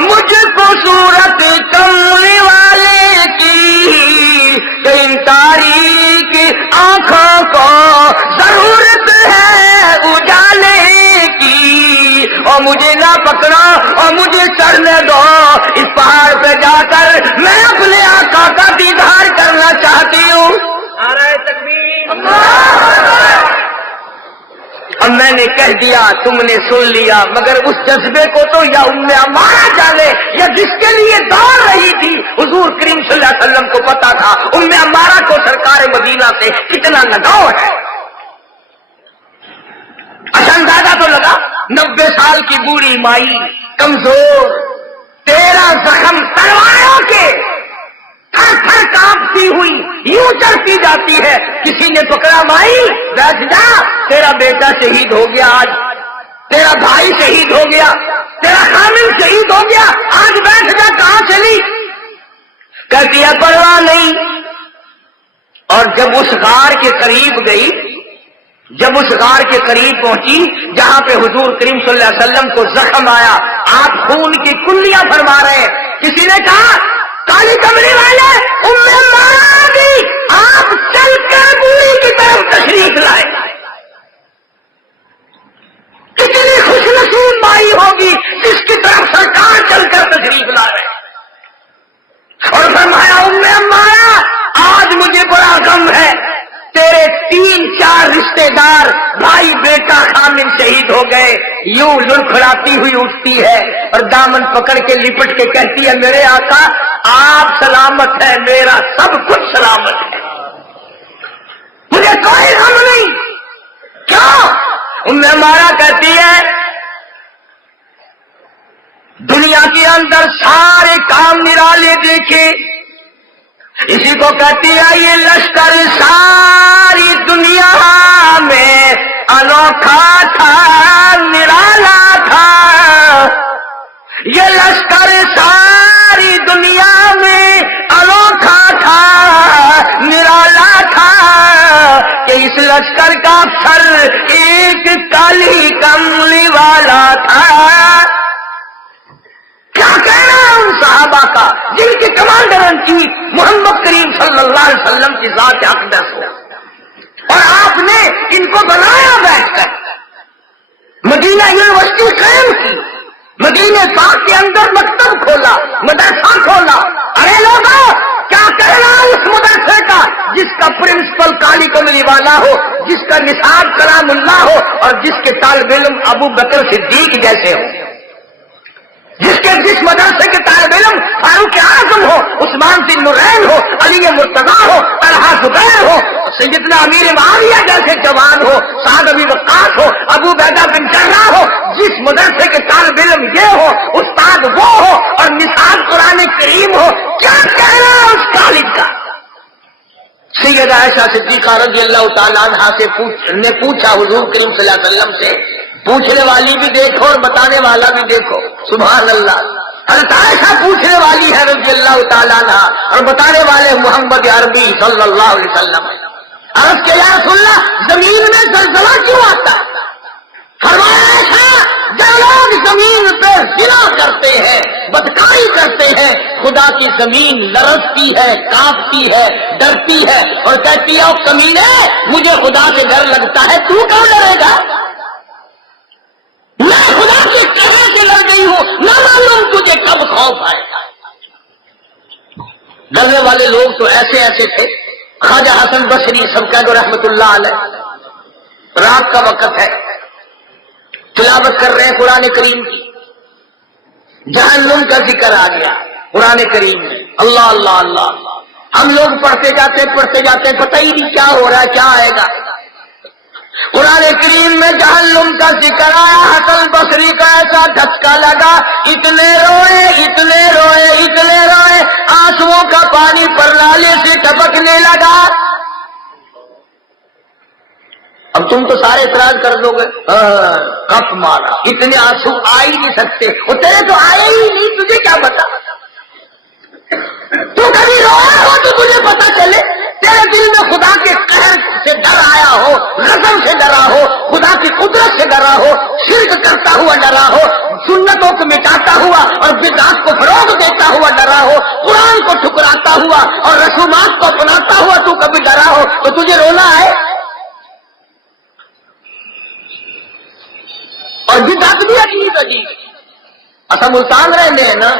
مجھ کو صورت کملی والے کی، ان تاریک آنکھوں کو ضرورت ہے اجالے کی، اور مجھے نہ پکڑو اور مجھے چڑھنے دو اس پہاڑ پہ جا کر، میں اپنے آقا کا دیدار کرنا چاہتی ہوں۔ نعرہ تکبیر۔ اب میں نے کہہ دیا، تم نے سن لیا، مگر اس جذبے کو تو یا ام عمارہ جانے یا جس کے لیے دوڑ رہی تھی حضور کریم صلی اللہ علیہ وسلم کو پتا تھا ام عمارہ کو سرکار مدینہ سے کتنا لگاؤ ہے۔ اچھا اندازہ تو لگا، 90 سال کی بوڑھی مائی، کمزور، 13 زخم تلواروں کے، تھر تھر کانپتی ہوئی یوں چڑھتی جاتی ہے، کسی نے پکڑا، مائی بیٹھ جا، تیرا بیٹا شہید ہو گیا آج، تیرا بھائی شہید ہو گیا، تیرا خامن شہید ہو گیا، آج بیٹھ جا، کہاں چلی؟ کہتی ہے پرواہ نہیں۔ اور جب اس غار کے قریب گئی، جب اس غار کے قریب پہنچی جہاں پہ حضور کریم صلی اللہ علیہ وسلم کو زخم آیا، آپ خون کی کلیاں فرما رہے ہیں، کسی نے کہا کالی کمری والے ام عمارہ آ گئی، آپ چل کر بوڑھی کی طرف تشریف لائے۔ کتنی خوش نصیب مائی ہوگی جس کی طرف سرکار چل کر تشریف لا رہے، اور فرمایا ام عمارہ آج مجھے بڑا غم ہے، تیرے 3-4 رشتے دار بھائی بیٹا خامن شہید ہو گئے۔ یوں لڑکھڑاتی ہوئی اٹھتی ہے اور دامن پکڑ کے لپٹ کے کہتی ہے میرے آقا آپ سلامت ہے، میرا سب کچھ سلامت ہے، مجھے کوئی غم نہیں۔ کیوں؟ ام عمارہ کہتی ہے دنیا کے اندر سارے کام نرالے دیکھے، اسی کو کہتی ہے یہ لشکر ساری دنیا میں انوکھا تھا، نرالا تھا، یہ لشکر ساری دنیا میں انوکھا تھا، نرالا تھا، کہ اس لشکر کا افسر ایک کالی کملی والا تھا۔ کیا کہنا ان صحابہ کا جن کے کمانڈر ان چیف محمد کریم صلی اللہ علیہ وسلم کی ذات اقدس ہو، اور آپ نے ان کو بنایا بیٹھ کر، مدینہ یونیورسٹی قائم کی، مدینہ پاک کے اندر مکتب کھولا، مدرسہ کھولا۔ ارے لوگوں کیا کہنا اس مدرسے کا جس کا پرنسپل کالی کملی والا ہو، جس کا نصاب کلام اللہ ہو، اور جس کے طالب علم ابو بکر صدیق جیسے ہو، جس مدرسے کے طالب علم فاروق اعظم ہو، عثمان بن نورین ہو، علی مرتضیٰ ہو، طلحہ زبیر ہو، سیدنا امیر معاویہ جیسے جوان ہو، سعد ابی وقاص ہو، ابو عبیدہ بن جراح ہو، جس مدرسے کے طالب علم یہ ہو، استاد وہ ہو، اور نصاب قرآن کریم ہو، کیا کہنا اس کالج کا؟ سیدہ عائشہ صدیقہ رضی اللہ تعالیٰ عنہا نے پوچھا حضور کریم صلی اللہ علیہ وسلم سے، پوچھنے والی بھی دیکھو اور بتانے والا بھی دیکھو، سبحان اللہ۔ حضرت عائشہ پوچھنے والی ہے رضی اللہ تعالیٰ عنہ، اور بتانے والے محمد عربی صلی اللہ علیہ وسلم۔ عرض کے یا رسول اللہ زمین میں زلزلہ کیوں آتا ہے؟ فرمایا ایسا جب لوگ زمین پہ زنا کرتے ہیں، بدکاری کرتے ہیں، خدا کی زمین لرزتی ہے، کانپتی ہے، ڈرتی ہے اور کہتی ہے او کمینے مجھے خدا سے ڈر لگتا ہے، تو کیوں ڈرے گا؟ میں خدا کے قہر سے لڑ گئی ہوں، نہ معلوم تجھے کب خوف آئے گا۔ ڈرنے والے لوگ تو ایسے ایسے تھے۔ خواجہ حسن بصری سب کہہ دو رحمت اللہ علیہ، رات کا وقت ہے، تلاوت کر رہے ہیں قرآن کریم کی، جہنم کا ذکر آ گیا قرآن کریم میں، اللہ اللہ اللہ، ہم لوگ پڑھتے جاتے پتہ ہی نہیں کیا ہو رہا ہے، کیا آئے گا۔ قرآن کریم میں جہنم کا ذکر آیا، حسن بصری کا ایسا دھچکا لگا، اتنے روئے آنسوؤں کا پانی پرنالے سے ٹپکنے لگا۔ اب تم تو سارے اعتراض کر دو گے، کپ مارا، اتنے آنسو آ ہی نہیں سکتے، وہ تیرے تو آئے ہی نہیں، تجھے کیا پتا؟ تو کبھی رویا ہو تو تجھے پتا چلے، تیرے دل میں خدا کے قہر سے ڈر آیا ہو، رزم سے ڈرا ہو، خدا کی قدرت سے ڈرا ہو، شرک کرتا ہوا ڈرا ہو، سنتوں کو مٹاتا ہوا اور بدعات کو فروغ دیتا ہوا ڈرا ہو، قرآن کو ٹھکراتا ہوا اور رسومات کو اپناتا ہوا تو کبھی ڈرا ہو تو تجھے رونا ہے؟ اور بدعت بھی عجیب اصا ملتان رہنے ہیں نا،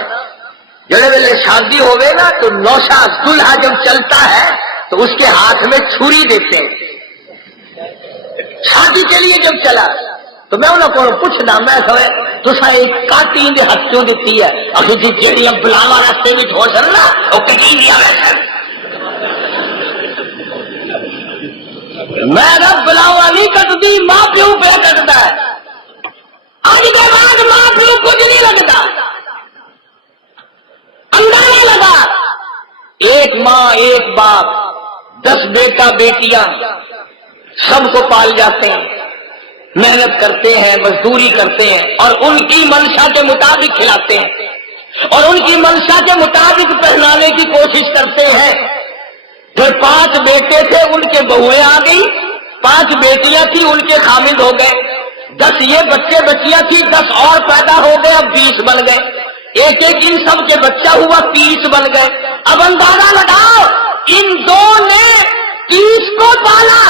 جڑے ویلے شادی ہوئے نا تو نوشا دلہا جب چلتا ہے تو اس کے ہاتھ میں چھری دیتے ہیں، شادی کے لیے جب چلا تو میں انہوں کو پوچھنا، میں کہے تسا ایک کاٹی دے ہتھوں دیتی ہے، اخی جی جیڑی بلاوا راستے میں ہو سکنا وہ کٹی دیا ویسے میں نہ بلاوا نہیں کٹتی، ماں پیو پہ کٹتا ہے، آج کے بعد ماں پیو کچھ نہیں لگتا، اندازہ لگا ایک ماں ایک باپ 10 بیٹا بیٹیاں سب کو پال جاتے ہیں، محنت کرتے ہیں، مزدوری کرتے ہیں اور ان کی منشا کے مطابق کھلاتے ہیں اور ان کی منشا کے مطابق پہنانے کی کوشش کرتے ہیں۔ پھر 5 بیٹے تھے ان کے بہویں آ گئی، 5 بیٹیاں تھی ان کے خامد ہو گئے، 10 یہ بچے بچیاں تھی، 10 اور پیدا ہو گئے، اب 20 بن گئے، ایک ان سب کے بچہ ہوا 30 بن گئے۔ اب اندازہ لگاؤ ان 2 نے 30 کو پالا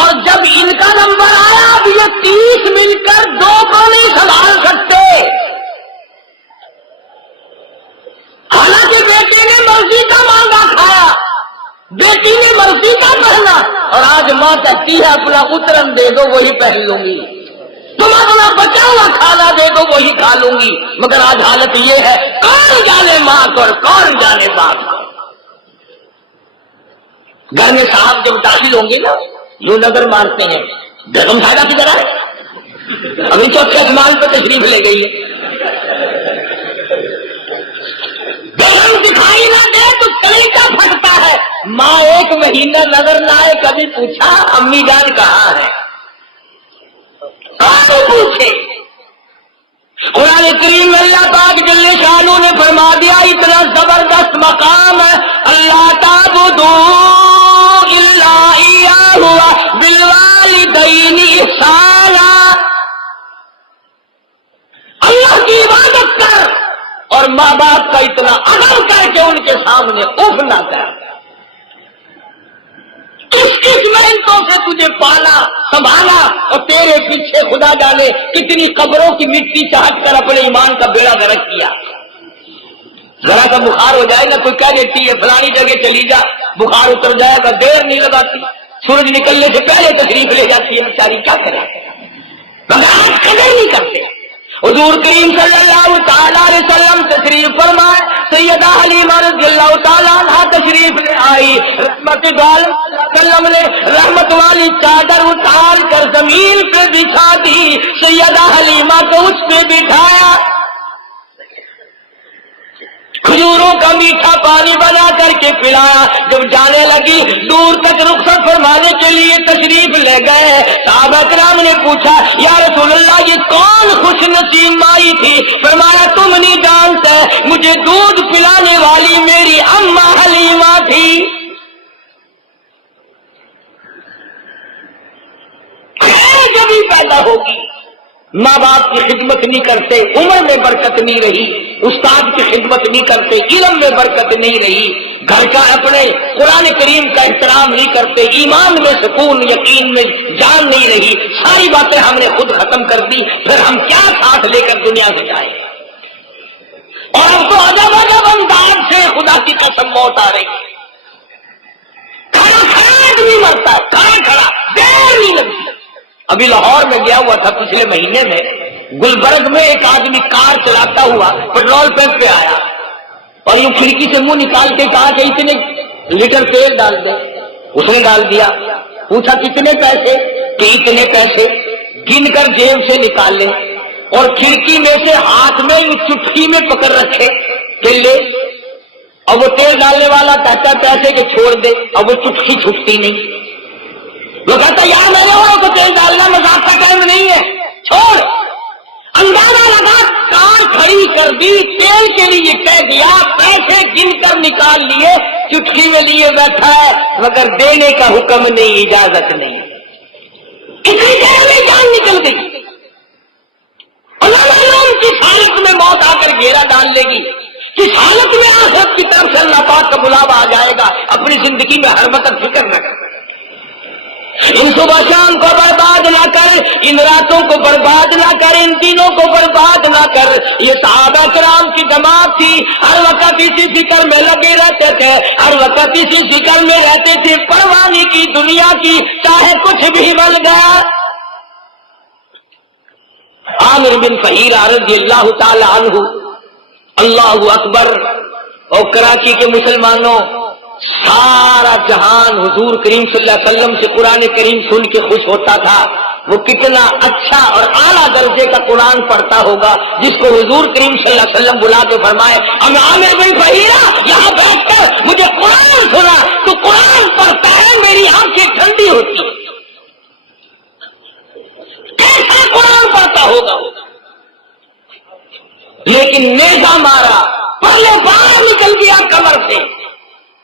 اور جب ان کا نمبر آیا اب یہ 30 مل کر 2 کو نہیں سنبھال سکتے، حالانکہ بیٹے نے مرضی کا مانگا کھایا، بیٹی نے مرضی کا پہنا، اور آج ماں کہتی ہے اپنا اترن دے دو وہی پہن لوں گی، تم اپنا بچا ہوا کھانا دے دو وہی کھا لوں گی، مگر آج حالت یہ ہے کون جانے ماں کو اور کون جانے باپ کو۔ گھر میں صاحب جب داخل ہوں گے نا یوں نظر مارتے ہیں، بیگم صاحبہ کی طرح ہے، ابھی چوتھے اسمان پہ تشریف لے گئی ہے، بیگم دکھائی نہ دے تو کلیجہ پھٹتا ہے، ماں 1 مہینہ نظر نہ آئے کبھی پوچھا امی جان کہاں ہے، پوچھے۔ قرآن کریم میں اللہ پاک جل شانہ نے فرما دیا اتنا زبردست مقام ہے، اللہ تعبدوا الا ایہ بالوالدین احسانا، اللہ کی عبادت کر اور ماں باپ کا اتنا ادب کر کے ان کے سامنے اف نہ کر، کس محنتوں سے تجھے پالا سنبھالا اور تیرے پیچھے خدا جانے کتنی قبروں کی مٹی چاہت کر اپنے ایمان کا بیڑا غرق کیا۔ ذرا سا بخار ہو جائے گا کوئی کہہ دیتی ہے فلانی جگہ چلی جا، بخار اتر جائے گا، دیر نہیں لگاتی، سورج نکلنے سے پہلے تشریف لے جاتی ہے، بیچاری کیا کرے، مگر آج قدر نہیں کرتے۔ حضور کریم صلی اللہ تعالی علیہ وسلم تشریف فرمائے، سیدہ حلیمہ رضی اللہ تعالیٰ عنہ تشریف لے آئی، رحمت وسلم نے رحمت والی چادر اتار کر زمین پہ بچھا دی، سیدہ حلیمہ کو اس پہ بٹھایا، کھجوروں کا میٹھا پانی بنا کر کے پلایا، جب جانے لگی دور تک رخصت فرمانے کے لیے تشریف لے گئے، صحابہ کرام نے پوچھا یا رسول اللہ یہ کون خوش نصیب مائی تھی؟ فرمایا تم نہیں جانتے، مجھے دودھ پلانے والی میری اماں حلیمہ تھی۔ ہوگی، ماں باپ کی خدمت نہیں کرتے، عمر میں برکت نہیں رہی، استاد کی خدمت نہیں کرتے، علم میں برکت نہیں رہی، گھر کا اپنے قرآن کریم کا احترام نہیں کرتے، ایمان میں سکون یقین میں جان نہیں رہی، ساری باتیں ہم نے خود ختم کر دی، پھر ہم کیا ساتھ لے کر دنیا سے جائیں؟ اور اب تو ادب ادب انداز سے خدا کی قسم موت آ رہی ہے، کھڑا کھڑا آدمی مرتا، کھڑا کھڑا دیر نہیں لگتی۔ ابھی لاہور میں گیا ہوا تھا پچھلے مہینے میں، گلبرگ میں ایک آدمی کار چلاتا ہوا پیٹرول پمپ پہ آیا اور یوں کھڑکی سے منہ نکال کے کہا کہ اتنے لیٹر تیل ڈال دو، اس نے ڈال دیا، پوچھا کتنے پیسے، کہ اتنے پیسے، گن کر جیب سے نکال لے اور کھڑکی میں سے ہاتھ میں چٹکی میں پکڑ رکھے کہ لے، اور وہ تیل ڈالنے والا کہتا پیسے کہ چھوڑ دے، اور وہ چٹکی چھٹتی نہیں، وہ کہتا یار میں نے کو تیل ڈالنا مذاق کا ٹائم نہیں ہے، چھوڑ، اندازہ لگا، کار کھڑی کر دی، تیل کے لیے کہہ دیا، پیسے گن کر نکال لیے، چٹکی میں لیے بیٹھا ہے، مگر دینے کا حکم نہیں، اجازت نہیں، اتنی دیر میں جان نکل گئی، اللہ کس حالت میں موت آ کر گھیرا ڈال لے گی، کس حالت میں آخرت کی طرف سے اللہ پاک کا بلاوا آ جائے گا، اپنی زندگی میں ہر وقت فکر نہ کر، ان صبح شام کو برباد نہ کر، ان راتوں کو برباد نہ کر، ان دنوں کو برباد نہ کر۔ یہ صحابہ کرام کی جماعت تھی، ہر وقت اسی فکر میں لگے رہتے تھے، ہر وقت اسی فکر میں رہتے تھے، پرواہ نہیں کی دنیا کی، چاہے کچھ بھی بن گیا۔ عامر بن فہیرہ رضی اللہ تعالی عنہ، اللہ اکبر، اور کراچی کے مسلمانوں، سارا جہان حضور کریم صلی اللہ علیہ وسلم سے قرآن کریم سن کے خوش ہوتا تھا۔ وہ کتنا اچھا اور اعلیٰ درجے کا قرآن پڑھتا ہوگا جس کو حضور کریم صلی اللہ علیہ وسلم بلا کے فرمائے ہم عامر بن فہیرہ یہاں بیٹھ کر مجھے قرآن سنا، تو قرآن پڑھتا ہے میری آنکھیں ٹھنڈی ہوتی، کیسا قرآن پڑھتا ہوگا، لیکن نیزہ مارا، پہلے باہر نکل گیا کمر سے،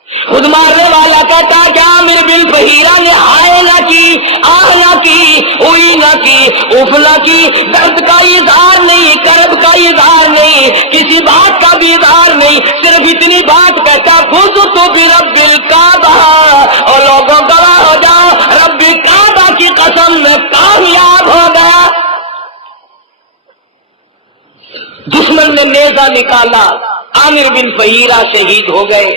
خود مارنے والا کہتا کہ عامر بن فہیرہ نے ہائے نہ کی، آہ نہ کی، ہوئی نہ کی، اف نہ کی، درد کا اظہار نہیں، کرب کا اظہار نہیں، کسی بات کا بھی اظہار نہیں، صرف اتنی بات کہتا فزت برب الکعبہ، اور لوگوں گواہ ہو جاؤ رب کعبہ کی قسم میں کامیاب ہو گیا۔ دشمن نے نیزہ نکالا، عامر بن فہیرہ شہید ہو گئے۔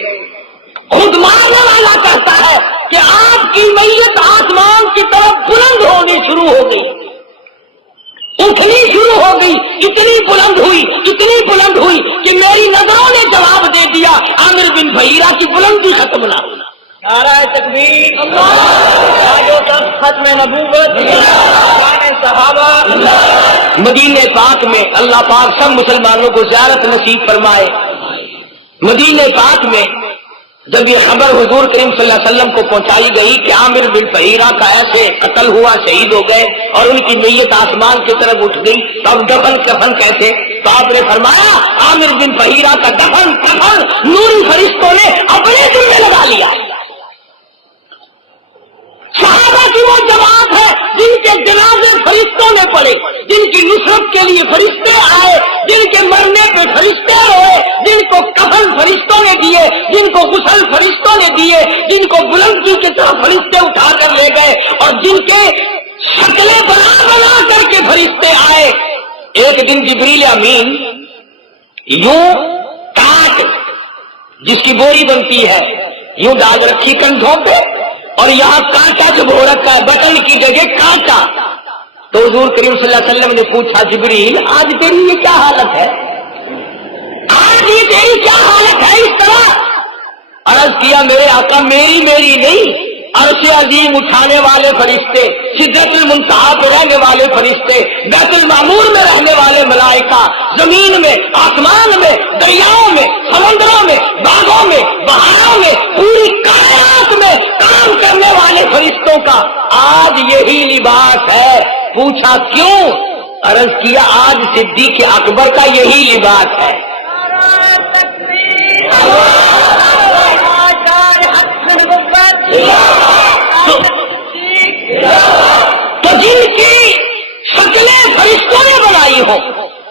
خود مارنے والا کہتا ہے کہ آپ کی میت آسمان کی طرف بلند ہونی شروع ہو گئی، اٹھنی شروع ہو گئی، اتنی بلند ہوئی کہ میری نظروں نے جواب دے دیا عامر بن فہیرہ کی بلندی ختم نہ ہوئی۔ نعرہ تکبیر، ختم نبوت، صحابہ۔ مدینہ پاک میں اللہ پاک سب مسلمانوں کو زیارت نصیب فرمائے۔ مدینہ پاک میں جب یہ خبر حضور کریم صلی اللہ علیہ وسلم کو پہنچائی گئی کہ عامر بن فہیرہ کا ایسے قتل ہوا، شہید ہو گئے اور ان کی میت آسمان کی طرف اٹھ گئی، تو اب دفن کفن کیسے؟ تو آپ نے فرمایا عامر بن فہیرہ کا دفن کفن نوری فرشتوں نے اپنے دل میں لگا لیا۔ صحابہ کی وہ جماعت ہے جن کے جنازے فرشتوں نے پڑے، جن کی نصرت کے لیے فرشتے آئے، جن کے مرنے پہ فرشتے روئے، جن کو کفن فرشتوں نے دیے، جن کو غسل فرشتوں نے دیے، جن کو بلندی کی طرف فرشتے اٹھا کر لے گئے، اور جن کے شکلیں بنا کر کے فرشتے آئے۔ ایک دن جبریل امین یوں کاٹ جس کی بوری بنتی ہے یوں ڈال رکھی کندھوں پہ، اور یہاں کانٹا جب ہو رکھا ہے بٹن کی جگہ کانٹا، تو حضور کریم صلی اللہ علیہ وسلم نے پوچھا جبریل آج تیری یہ کیا حالت ہے، آج یہ تیری کیا حالت ہے اس طرح؟ عرض کیا میرے آقا میری نہیں، عرش عظیم اٹھانے والے فرشتے، سدرۃ المنتہا پہ رہنے والے فرشتے، بیت المعمور میں رہنے والے ملائکہ، زمین میں، آسمان میں، دریاؤں میں، سمندروں میں، باغوں میں، بہاروں میں، پوری کائنات میں کام کرنے والے فرشتوں کا آج یہی لباس ہے۔ پوچھا کیوں؟ عرض کیا آج صدیق اکبر کا یہی لباس ہے۔ تو جن کی فرشتوں نے بنائی ہو،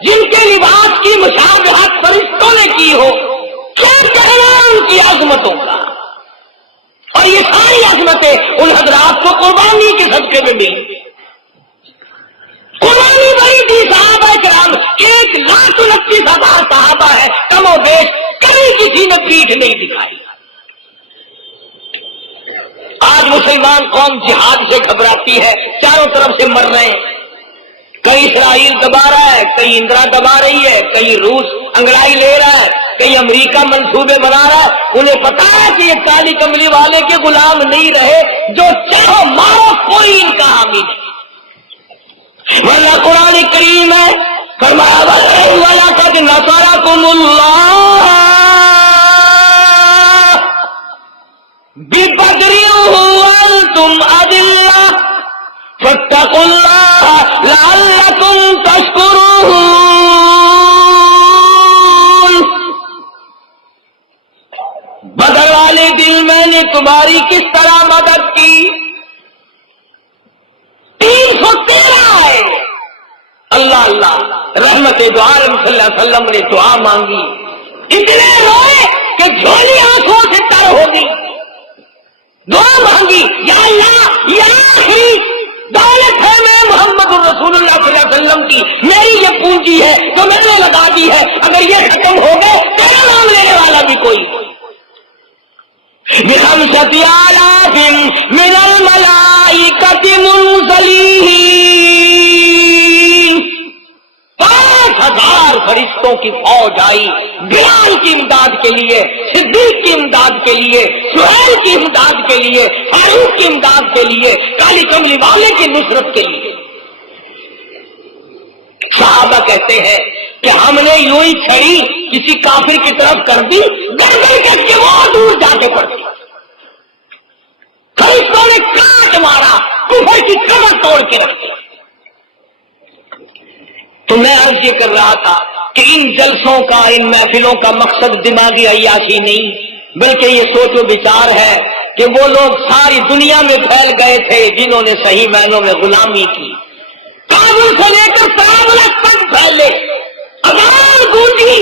جن کے لباس کی مشابہت فرشتوں نے کی ہو، کیا کہنا ان کی عظمتوں کا؟ اور یہ ساری عظمتیں ان حضرات کو قربانی کے صدقے میں ملی۔ قربانی بڑی تھی صحابہ کرام، 1,29,000 صحابہ ہے، کم و بیش، کبھی کسی نے پیٹھ نہیں دکھائی۔ آج مسلمان قوم جہاد سے گھبراتی ہے، چاروں طرف سے مر رہے ہیں، کہیں اسرائیل دبا رہا ہے، کہیں اندرا دبا رہی ہے، کہیں روس انگڑائی لے رہا ہے، کہیں امریکہ منصوبے بنا رہا ہے۔ انہیں پتا ہے کہ یہ کالی کملی والے کے غلام نہیں رہے، جو چاہو مارو، کوئی ان کا حامی نہیں۔ ورنہ قرآن کریم ہے، فرمایا وَلَقَدْ نَصَرَكُمُ اللَّهُ بِبَدْرٍ وَأَنْتُمْ أَذِلَّةٌ فَاتَّقُوا اللَّهَ لَعَلَّكُمْ تَشْكُرُونَ۔ بدر والے دن میں نے تمہاری کس طرح مدد کی؟ 313 ہے۔ اللہ اللہ، رحمت دو عالم صلی اللہ علیہ وسلم نے دعا مانگی، اتنے روئے کہ جھولی آنکھوں سے تر ہوگی۔ دعا مانگی، یا اللہ، یا آخری دولت ہے میں محمد الرسول اللہ صلی اللہ علیہ وسلم کی، میری یہ پونجی ہے جو میں نے لگا دی ہے، اگر یہ ختم ہو گئے تیرا نام لینے والا بھی کوئی نہیں۔ بِخَمْسَةِ آلَافٍ مِّنَ الْمَلَائِكَةِ مُنزَلِينَ، 5,000 فرشتوں کی فوج آئی، بلال کی امداد کے لیے، صدیق کی امداد کے لیے، سہیل کی امداد کے لیے، فاروق کی امداد کے لیے، کالی کملی والے کی نصرت کے لیے۔ صحابہ کہتے ہیں کہ ہم نے یوں ہی چھڑی کسی کافر کی طرف کر دی، گردن کس کے وہ دور جا کے پڑ گئی۔ فرشتوں نے کاٹ مارا، کفر کی کمر توڑ کے رکھ دیا۔ تو میں عرض یہ کر رہا تھا کہ ان جلسوں کا، ان محفلوں کا مقصد دماغی عیاشی نہیں، بلکہ یہ سوچ و بچار ہے کہ وہ لوگ ساری دنیا میں پھیل گئے تھے جنہوں نے صحیح معنوں میں غلامی کی، کابل سے لے کر سرابلک تک پھیلے، اذان گونجی،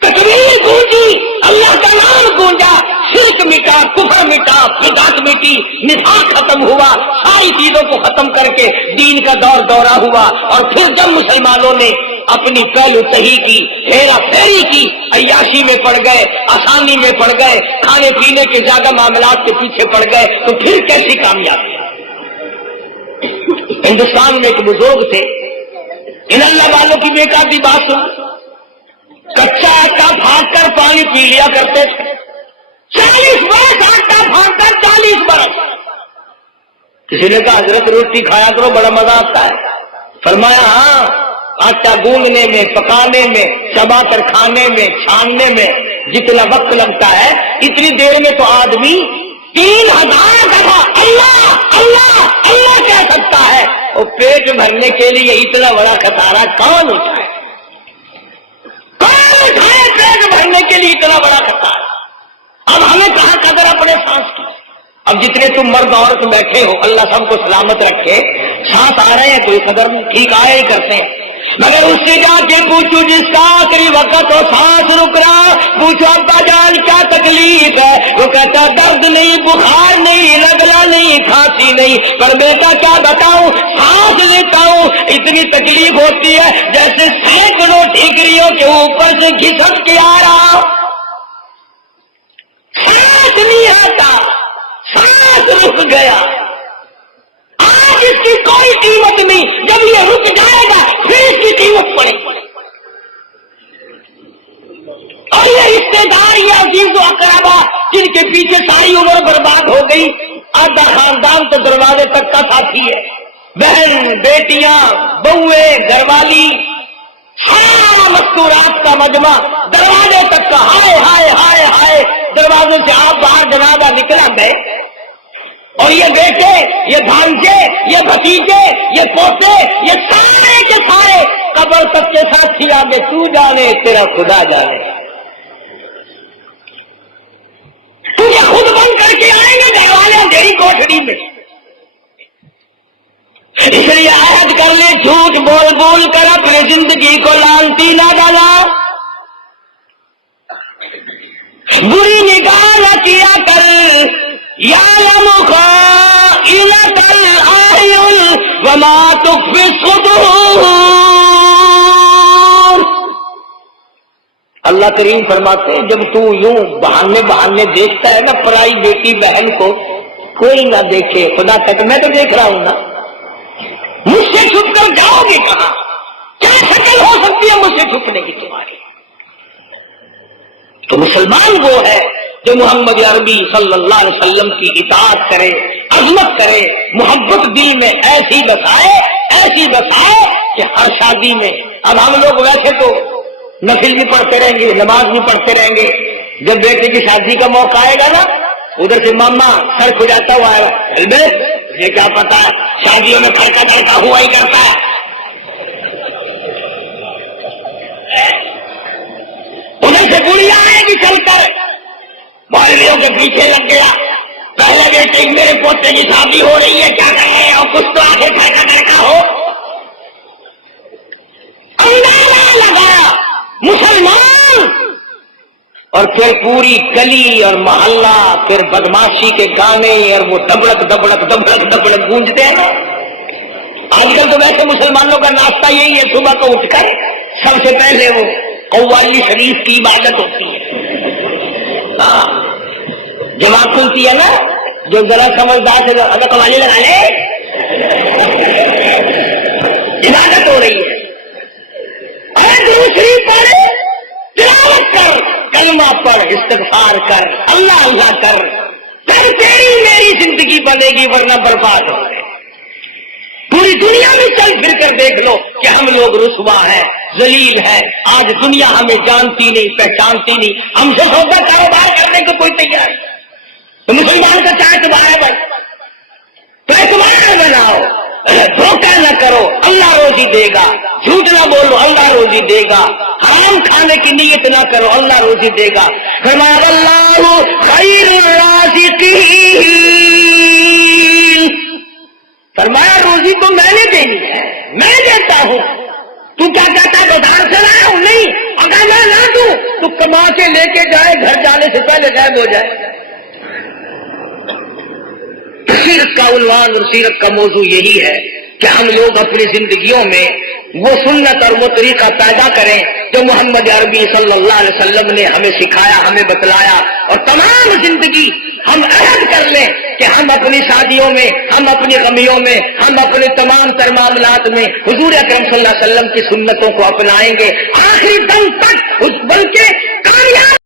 تکبیر گونجی، اللہ کا نام گونجا، شرک مٹا، کفر مٹا، بدعت مٹی، نفاق ختم ہوا، ساری چیزوں کو ختم کر کے دین کا دور دورہ ہوا۔ اور پھر جب مسلمانوں نے اپنی پہلو تہی کی، ہیرا پھیری کی، عیاشی میں پڑ گئے، آسانی میں پڑ گئے، کھانے پینے کے زیادہ معاملات کے پیچھے پڑ گئے، تو پھر کیسی کامیابی؟ ہندوستان میں ایک بزرگ تھے، ان اللہ والوں کی بیٹا کی بات سن، کچا آٹا پھاٹ کر پانی پی لیا کرتے تھے، 40 برس آٹا پھاٹ کر 40 برس۔ کسی نے کہا حضرت روٹی کھایا کرو بڑا مزہ آتا ہے، فرمایا ہاں، آٹا گوندنے میں، پکانے میں، چبا کر کھانے میں، چھاننے میں جتنا وقت لگتا ہے اتنی دیر میں تو آدمی 3000 دفعہ اللہ اللہ اللہ کہہ سکتا ہے۔ اور پیٹ بھرنے کے لیے اتنا بڑا خسارہ کون اٹھائے؟ کون اٹھائے پیٹ بھرنے کے لیے اتنا بڑا خسارہ؟ اب ہمیں کہاں قدر اپنے سانس کی؟ اب جتنے تم مرد عورت بیٹھے ہو، اللہ سب کو سلامت رکھے، سانس آ رہے ہیں کوئی قدر ٹھیک آیا ہی کرتے ہیں، مگر اس سے جا کے پوچھو جس کا آخری وقت ہو سانس رک رہا، پوچھو ابا جان کیا تکلیف ہے؟ وہ کہتا درد نہیں، بخار نہیں، رگلا نہیں، کھانسی نہیں، پر بیٹا کیا بتاؤں، سانس لیتا ہوں اتنی تکلیف ہوتی ہے جیسے سینکڑوں ٹھیکریوں کے اوپر سے گھسٹ کے آ رہا، سانس نہیں آتا، سانس رک گیا۔ آج اس کی کوئی قیمت نہیں، جب یہ رک جائے گا پھر اس کی قیمت پڑے گی۔ اور یہ رشتے دار، یہ عزیز و اقربا جن کے پیچھے ساری عمر برباد ہو گئی، آدھا خاندان تو دروازے تک کا ساتھی ہے، بہن، بیٹیاں، بہوے، گھر والی، سارا مستورات کا مجمع دروازے تک کا، ہائے ہائے ہائے ہائے، دروازوں سے آپ باہر جنازہ نکلا گئے، اور یہ بیٹے، یہ بھانجے، یہ بھتیجے، یہ پوتے، یہ سارے کے سارے قبر تک کے ساتھی آگے، تو جانے تیرا خدا جانے، تجھے خود بند کر کے آئیں گے گھر والے اندھیری کوٹھڑی میں۔ اس لیے عہد کر لے، جھوٹ بول بول کر اپنی زندگی کو لانتی نہ ڈالا، بری نگاہ نہ کیا کر، یعلم خائنۃ الاعین وما تخفی الصدور۔ اللہ کریم فرماتے ہیں جب تو یوں بہانے دیکھتا ہے نا پرائی بیٹی بہن کو، کوئی نہ دیکھے، خدا تک میں تو دیکھ رہا ہوں نا، مجھ سے چھپ کر جاؤ گے کہاں؟ کیا شکل ہو سکتی ہے مجھ سے چھپنے کی تمہاری؟ تو مسلمان وہ ہے جو محمد عربی صلی اللہ علیہ وسلم کی اطاعت کرے، عظمت کرے، محبت دل میں ایسی بسائے کہ ہر شادی میں، اب ہم لوگ ویسے تو نفل بھی پڑھتے رہیں گے، نماز بھی پڑھتے رہیں گے، جب بیٹے کی شادی کا موقع آئے گا نا، ادھر سے ماما سر کھجاتا ہوا آئے گا، یہ کیا پتا شادیوں میں کھڑکا ڈھڑکا ہوا ہی کرتا ہے، ادھر سے بڑھیا آئے گی چل کر، مولویوں کے پیچھے لگ گیا، پہلے بیٹے میرے پوتے کی شادی ہو رہی ہے، کیا کہے اور کچھ تو آگے کھڑکا ڈھڑکا ہو، اندازہ لگایا مسلمان، اور پھر پوری گلی اور محلہ، پھر بدماشی کے گانے اور وہ دبڑک دبڑک دبڑک دبڑک گونجتے ہیں۔ آج کل تو ویسے مسلمانوں کا ناشتہ یہی ہے، صبح کو اٹھ کر سب سے پہلے وہ قوالی شریف کی عبادت ہوتی ہے، جب آنکھ کھلتی ہے نا، جو ذرا سمجھدار سے اگر قوالی لگا لے عبادت ہو رہی ہے، درود شریف پڑھ، تلاوت کر، کلمہ پڑھ، استغفار کر، اللہ اللہ کر، پھر تیری میری زندگی بنے گی، ورنہ برباد ہو گئے۔ پوری دنیا میں چل پھر کر دیکھ لو کہ ہم لوگ رسوا ہیں، ذلیل ہیں، آج دنیا ہمیں جانتی نہیں، پہچانتی نہیں، ہم سے سودا کاروبار کرنے کو کوئی تیار نہیں، تو مسلمان کا چاہے تمہارا بن، تو تمہارا بناؤ، دھوکہ نہ کرو، اللہ روزی دے گا، جھوٹ نہ بولو، اللہ روزی دے گا، حرام کھانے کی نیت نہ کرو، اللہ روزی دے گا، فرمایا اللہ خیر الرازقین، فرمایا روزی تو میں نے دینی ہے، میں دیتا ہوں، تو کیا کہتا ہے بازار سے لایا ہوں؟ نہیں، اگر میں نہ دوں تو کما کے لے کے جائے، گھر جانے سے پہلے غائب ہو جائے۔ سیرت کا عنوان اور سیرت کا موضوع یہی ہے کہ ہم لوگ اپنی زندگیوں میں وہ سنت اور وہ طریقہ پیدا کریں جو محمد عربی صلی اللہ علیہ وسلم نے ہمیں سکھایا، ہمیں بتلایا، اور تمام زندگی ہم عہد کر لیں کہ ہم اپنی شادیوں میں، ہم اپنی غمیوں میں، ہم اپنے تمام تر معاملات میں حضور اکرم صلی اللہ علیہ وسلم کی سنتوں کو اپنائیں گے آخری دم تک، بلکہ کامیاب